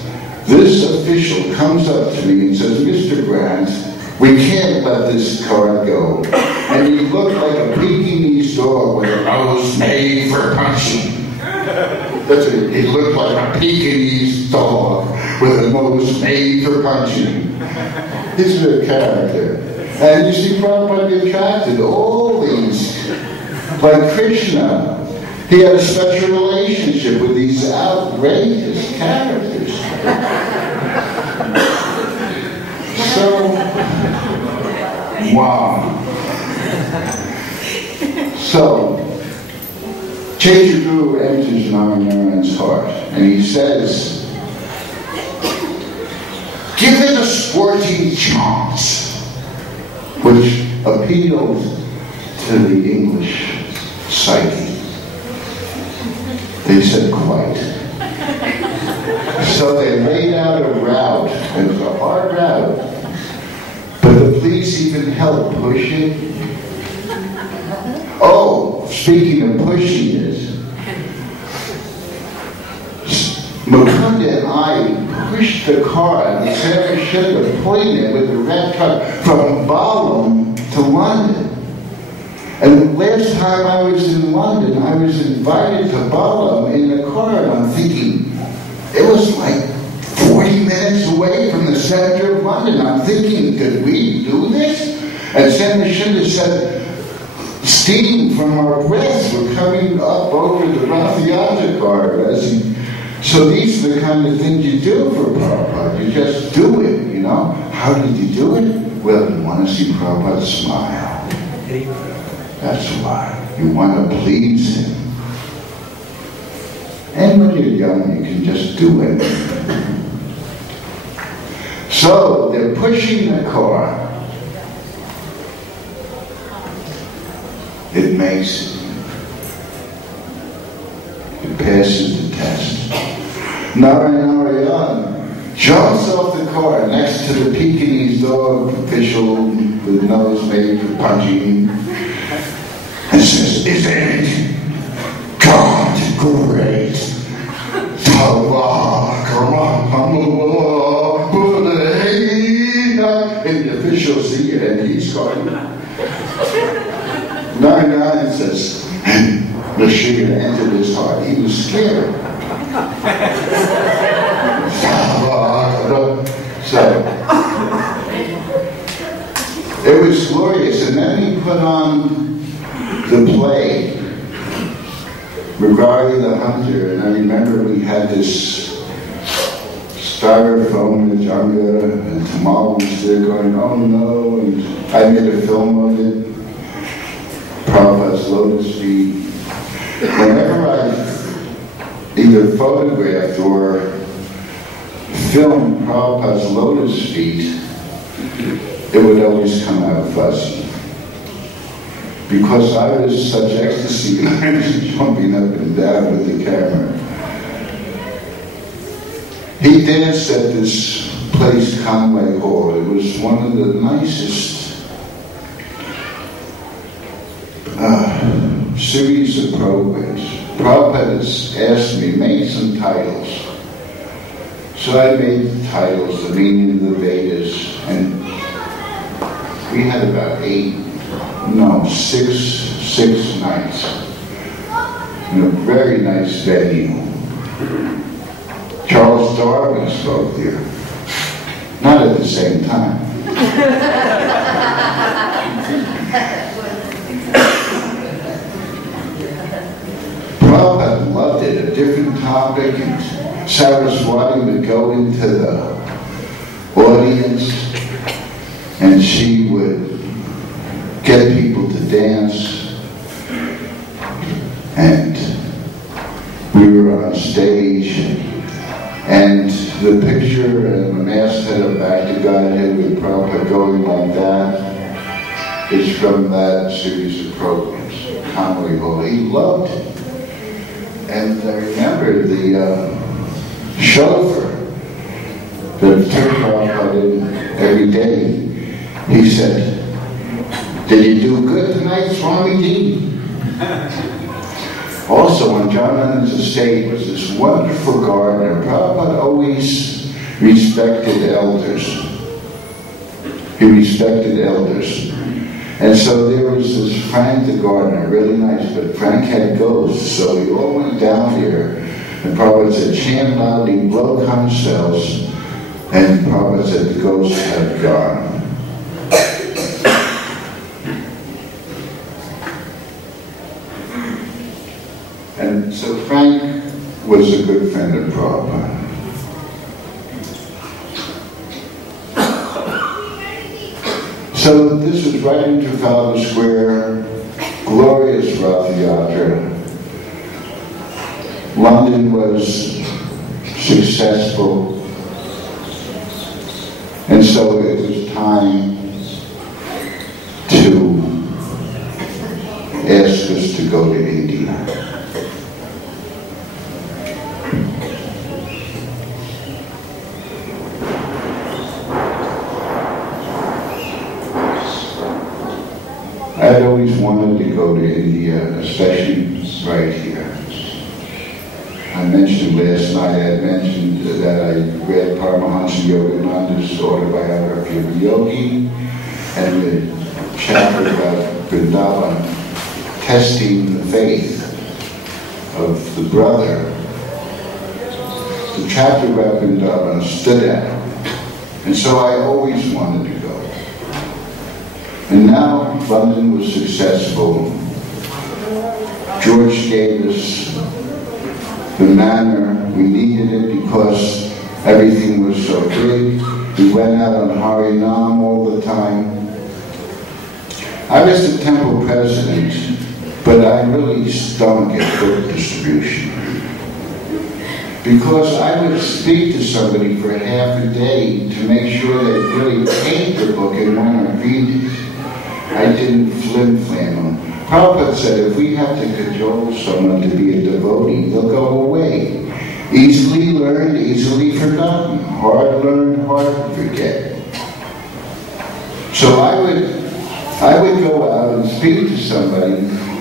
this official comes up to me and says, Mr. Grant, we can't let this car go. And you look like a Pekingese dog with a nose made for punching. That's it. He looked like a Pekingese dog with a nose made for punching. He's a character. And you see Prabhupada attracted all these. Like Krishna, he had a special relationship with these outrageous characters. So, wow. So, H.G Guru enters Narayan's heart, and he says, "Give it a sporting chance," which appealed to the English psyche. They said, "Quite." So they laid out a route. It was a hard route, but the police even helped push it. Oh, speaking of pushing it, Mukunda and I pushed the car, and the Sarah should have pointed with the red truck from Balham to London. And last time I was in London, I was invited to Balham in the car, and I'm thinking, it was like 40 minutes away from the center of London. I'm thinking, could we do this? And Senator Shinda said, steam from our breaths were coming up over the Rathayatra car. So these are the kind of things you do for Prabhupada. You just do it, you know. How did you do it? Well, you want to see Prabhupada smile. That's why. You want to please him. And when you're young, you can just do it. So they're pushing the car. It makes it. It passes the test. Narayan jumps off the car next to the Pekingese dog official with nose made for punching and says, "Isn't it God great? And the official see it, and he's going. Narayan says, and the Shiva entered his heart. He was scared. So it was glorious, and then he put on the play regarding the hunter, and I remember we had this styrofoam in the jungle, and Tamal was there going, "Oh no," and I made a film of it, Prabhupada's lotus feet. Whenever I either photographed or filmed Prabhupada's lotus feet, it would always come out fuzzy. Because I was such ecstasy, and I was jumping up and down with the camera. He danced at this place, Conway Hall. It was one of the nicest series of programs. Prabhupada has asked me, make some titles. So I made the titles, the meaning of the Vedas, and we had about six nights in a very nice venue. Charles Darwin spoke there. Not at the same time. Prabhupada loved it, a different topic, and Saraswati would go into the audience and she would get people to dance, and we were on stage, and the picture and the masthead of Back to Godhead with Prabhupada going like that is from that series of programs, Conway Hall. He loved it. And I remember the chauffeur that took Prabhupada in every day, he said, "Did you do good tonight, Swamiji?" Also on John Lennon's estate was this wonderful gardener. Prabhupada always respected elders. He respected elders. And so there was this Frank the gardener, really nice, but Frank had ghosts, so we all went down here, and Prabhupada said, "Chant loudly, blow conch shells," and Prabhupada said the ghosts had gone. And so Frank was a good friend of Prabhupada. So this was right in Trafalgar Square, glorious Rathayatra. London was successful, and so it was time to ask us to go to India. I'd always wanted to go to India, especially right here. I mentioned last night, I had mentioned that I read Paramahansa Yogananda's autobiography of a yogi, and the chapter about Vrindavan, testing the faith of the brother. The chapter about Vrindavan stood out, and so I always wanted to go. And now London was successful. George gave us the manor. We needed it because everything was so big. We went out on Harinam all the time. I was the temple president, but I really stunk at book distribution. Because I would speak to somebody for half a day to make sure they really ate the book and want to read it. I didn't flim-flam them. Prabhupada said if we have to cajole someone to be a devotee, they'll go away. Easily learned, easily forgotten. Hard learned, hard to forget. So I would go out and speak to somebody,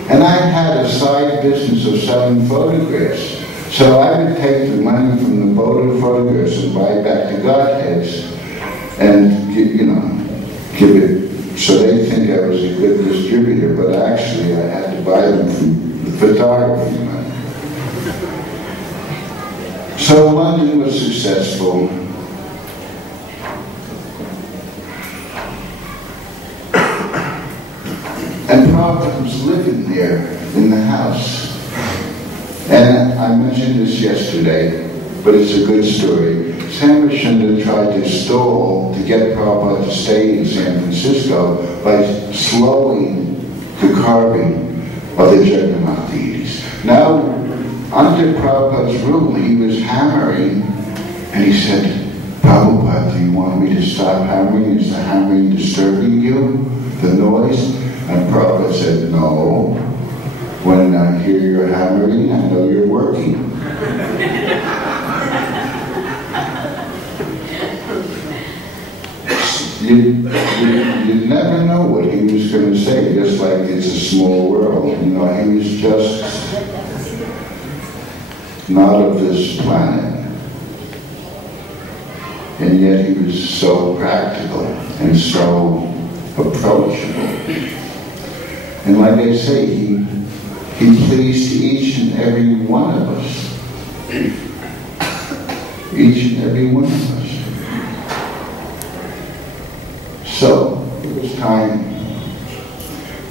and I had a side business of selling photographs. So I would take the money from the photographs and buy back the Godheads and, give it. So they think I was a good distributor, but actually I had to buy them from the photography money. So London was successful. And Prabhupada was living there in the house. And I mentioned this yesterday, but it's a good story. Samashunda tried to stall to get Prabhupada to stay in San Francisco by slowing the carving of the Jagannath deities. Now, under Prabhupada's rule, he was hammering, and he said, Prabhupada, do you want me to stop hammering? Is the hammering disturbing you? The noise? And Prabhupada said, no. When I hear your hammering, I know you're working. You never know what he was going to say, just like it's a small world. He was just not of this planet. And yet he was so practical and so approachable. And like I say, he pleased each and every one of us. Each and every one of us. So, it was time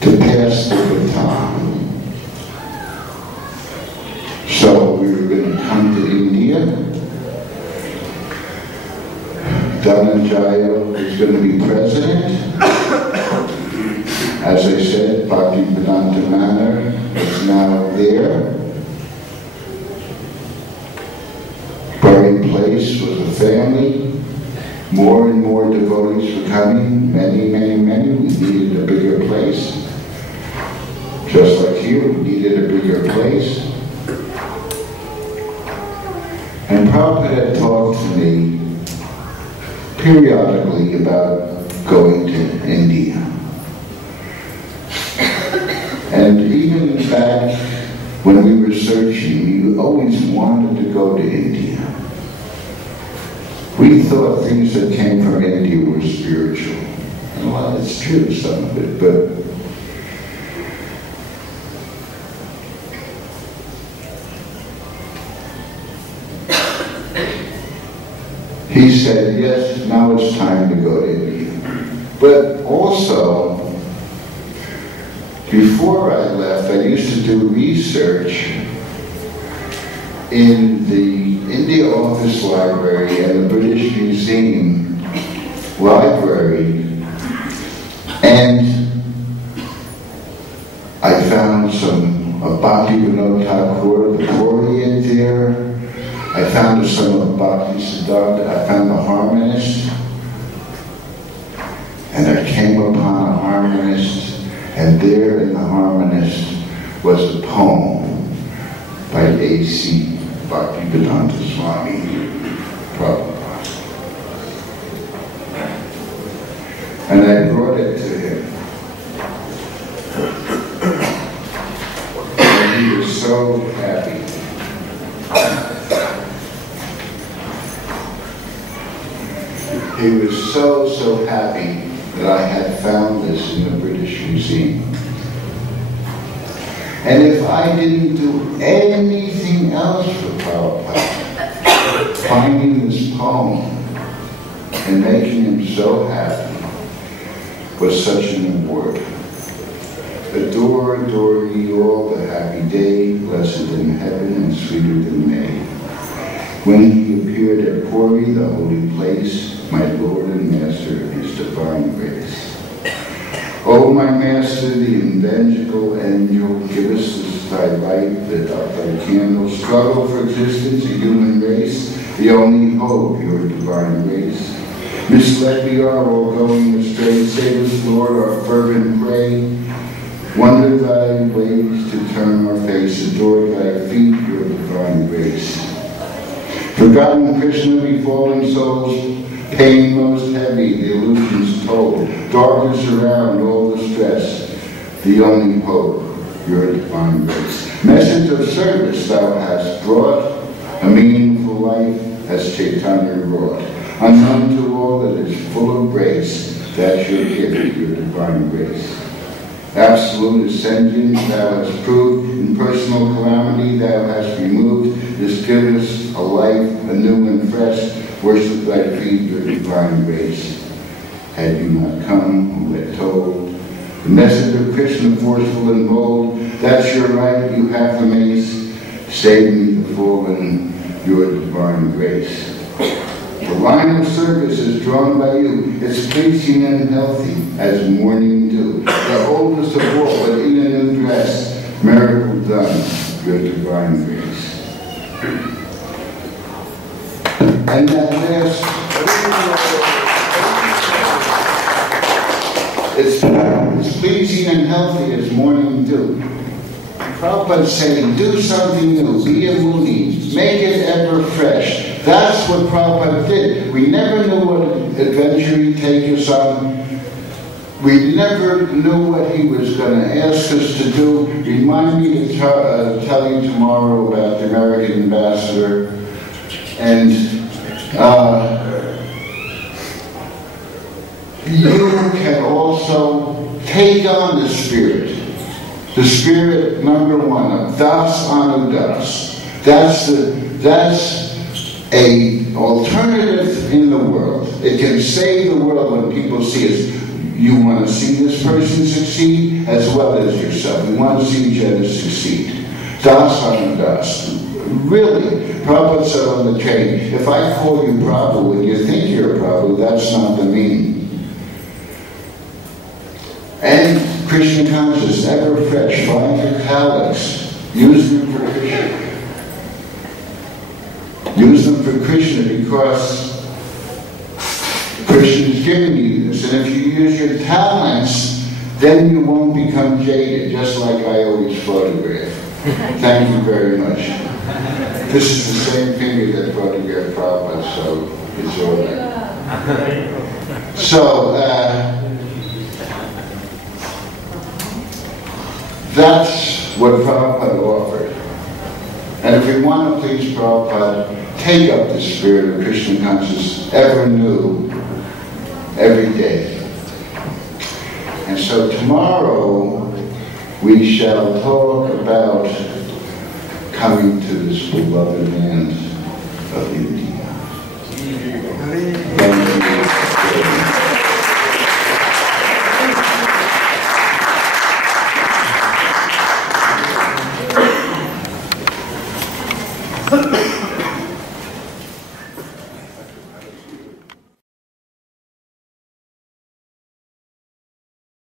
to pass the baton. So, we were going to come to India. Dhananjaya was going to be president. As I said, Bhaktivedanta Manor is now there. Burning Place was a family. More and more devotees were coming. Many, many, many. We needed a bigger place. Just like here, we needed a bigger place. And Prabhupada had talked to me periodically about going to India. And even back when we were searching, we always wanted to go to India. We thought things that came from India were spiritual. And well, it's true, some of it, but he said, yes, now it's time to go to India. But also, before I left, I used to do research in the India Office Library and the British Museum Library, and I found some of Bhaktivinoda Thakur, the Orient I found the son of Bhakti Siddhartha. I found the harmonist. And I came upon a harmonist, and there in the harmonist was a poem by H.G. Gurudas Prabhuji. And I brought it to him. And he was so happy. He was so happy that I had found this in the British Museum. And if I didn't do anything else for Prabhupada, finding this poem and making him so happy was such an award. Adore, adore ye all the happy day, blessed in heaven and sweeter than May. When he appeared at Puri, the holy place, my Lord and Master, his divine grace. O my Master, the evangelical angel, give us this thy light, lit up thy candle, struggle for existence, a human race, the only hope, your divine grace. Misled we are, all going astray, save us, Lord, our fervent pray. Wonder thy ways to turn our face, adore thy feet, your divine grace. Forgotten Krishna, we fallen souls, pain most heavy, the illusions told, darkness around, all the stress, the only hope, your divine grace. Message of service thou hast brought, a meaningful life as Chaitanya wrought. Unknown to all that is full of grace, that's your gift, your divine grace. Absolute ascension thou hast proved, in personal calamity thou hast removed, this give us a life anew and fresh, worship thy feet, your divine grace. Had you not come, who had told, the message of Krishna forceful and bold, that's your right, you have the mace, save me the fallen, your divine grace. The line of service is drawn by you. It's pleasing and healthy as morning dew. The oldest of all, but in a new dress, miracle done, your divine grace. And that last, it's pleasing and healthy as morning dew. Prabhupada's saying, do something new, be a Muni, make it ever fresh. That's what Prabhupada did. We never knew what adventure he'd take us on. We never knew what he was going to ask us to do. Remind me to tell you tomorrow about the American ambassador. And you can also take on the spirit. The spirit, number one, of Das Anu Das. That's a alternative in the world. It can save the world when people see us. You want to see this person succeed as well as yourself. You want to see each other succeed. Das Anu Das. Really, Prabhupada said on the train, if I call you Prabhu and you think you're Prabhu, that's not the meaning. And Krishna consciousness, ever fresh, find your talents, use them for Krishna. Use them for Krishna because Krishna's given you this. And if you use your talents, then you won't become jaded, just like I always photograph. Thank you very much. This is the same finger that photographed Prabhupada, so it's all right. So, that's what Prabhupada offered. And if we want to please Prabhupada, take up the spirit of Krishna consciousness ever new, every day. And so tomorrow we shall talk about coming to this beloved land of India. Thank you.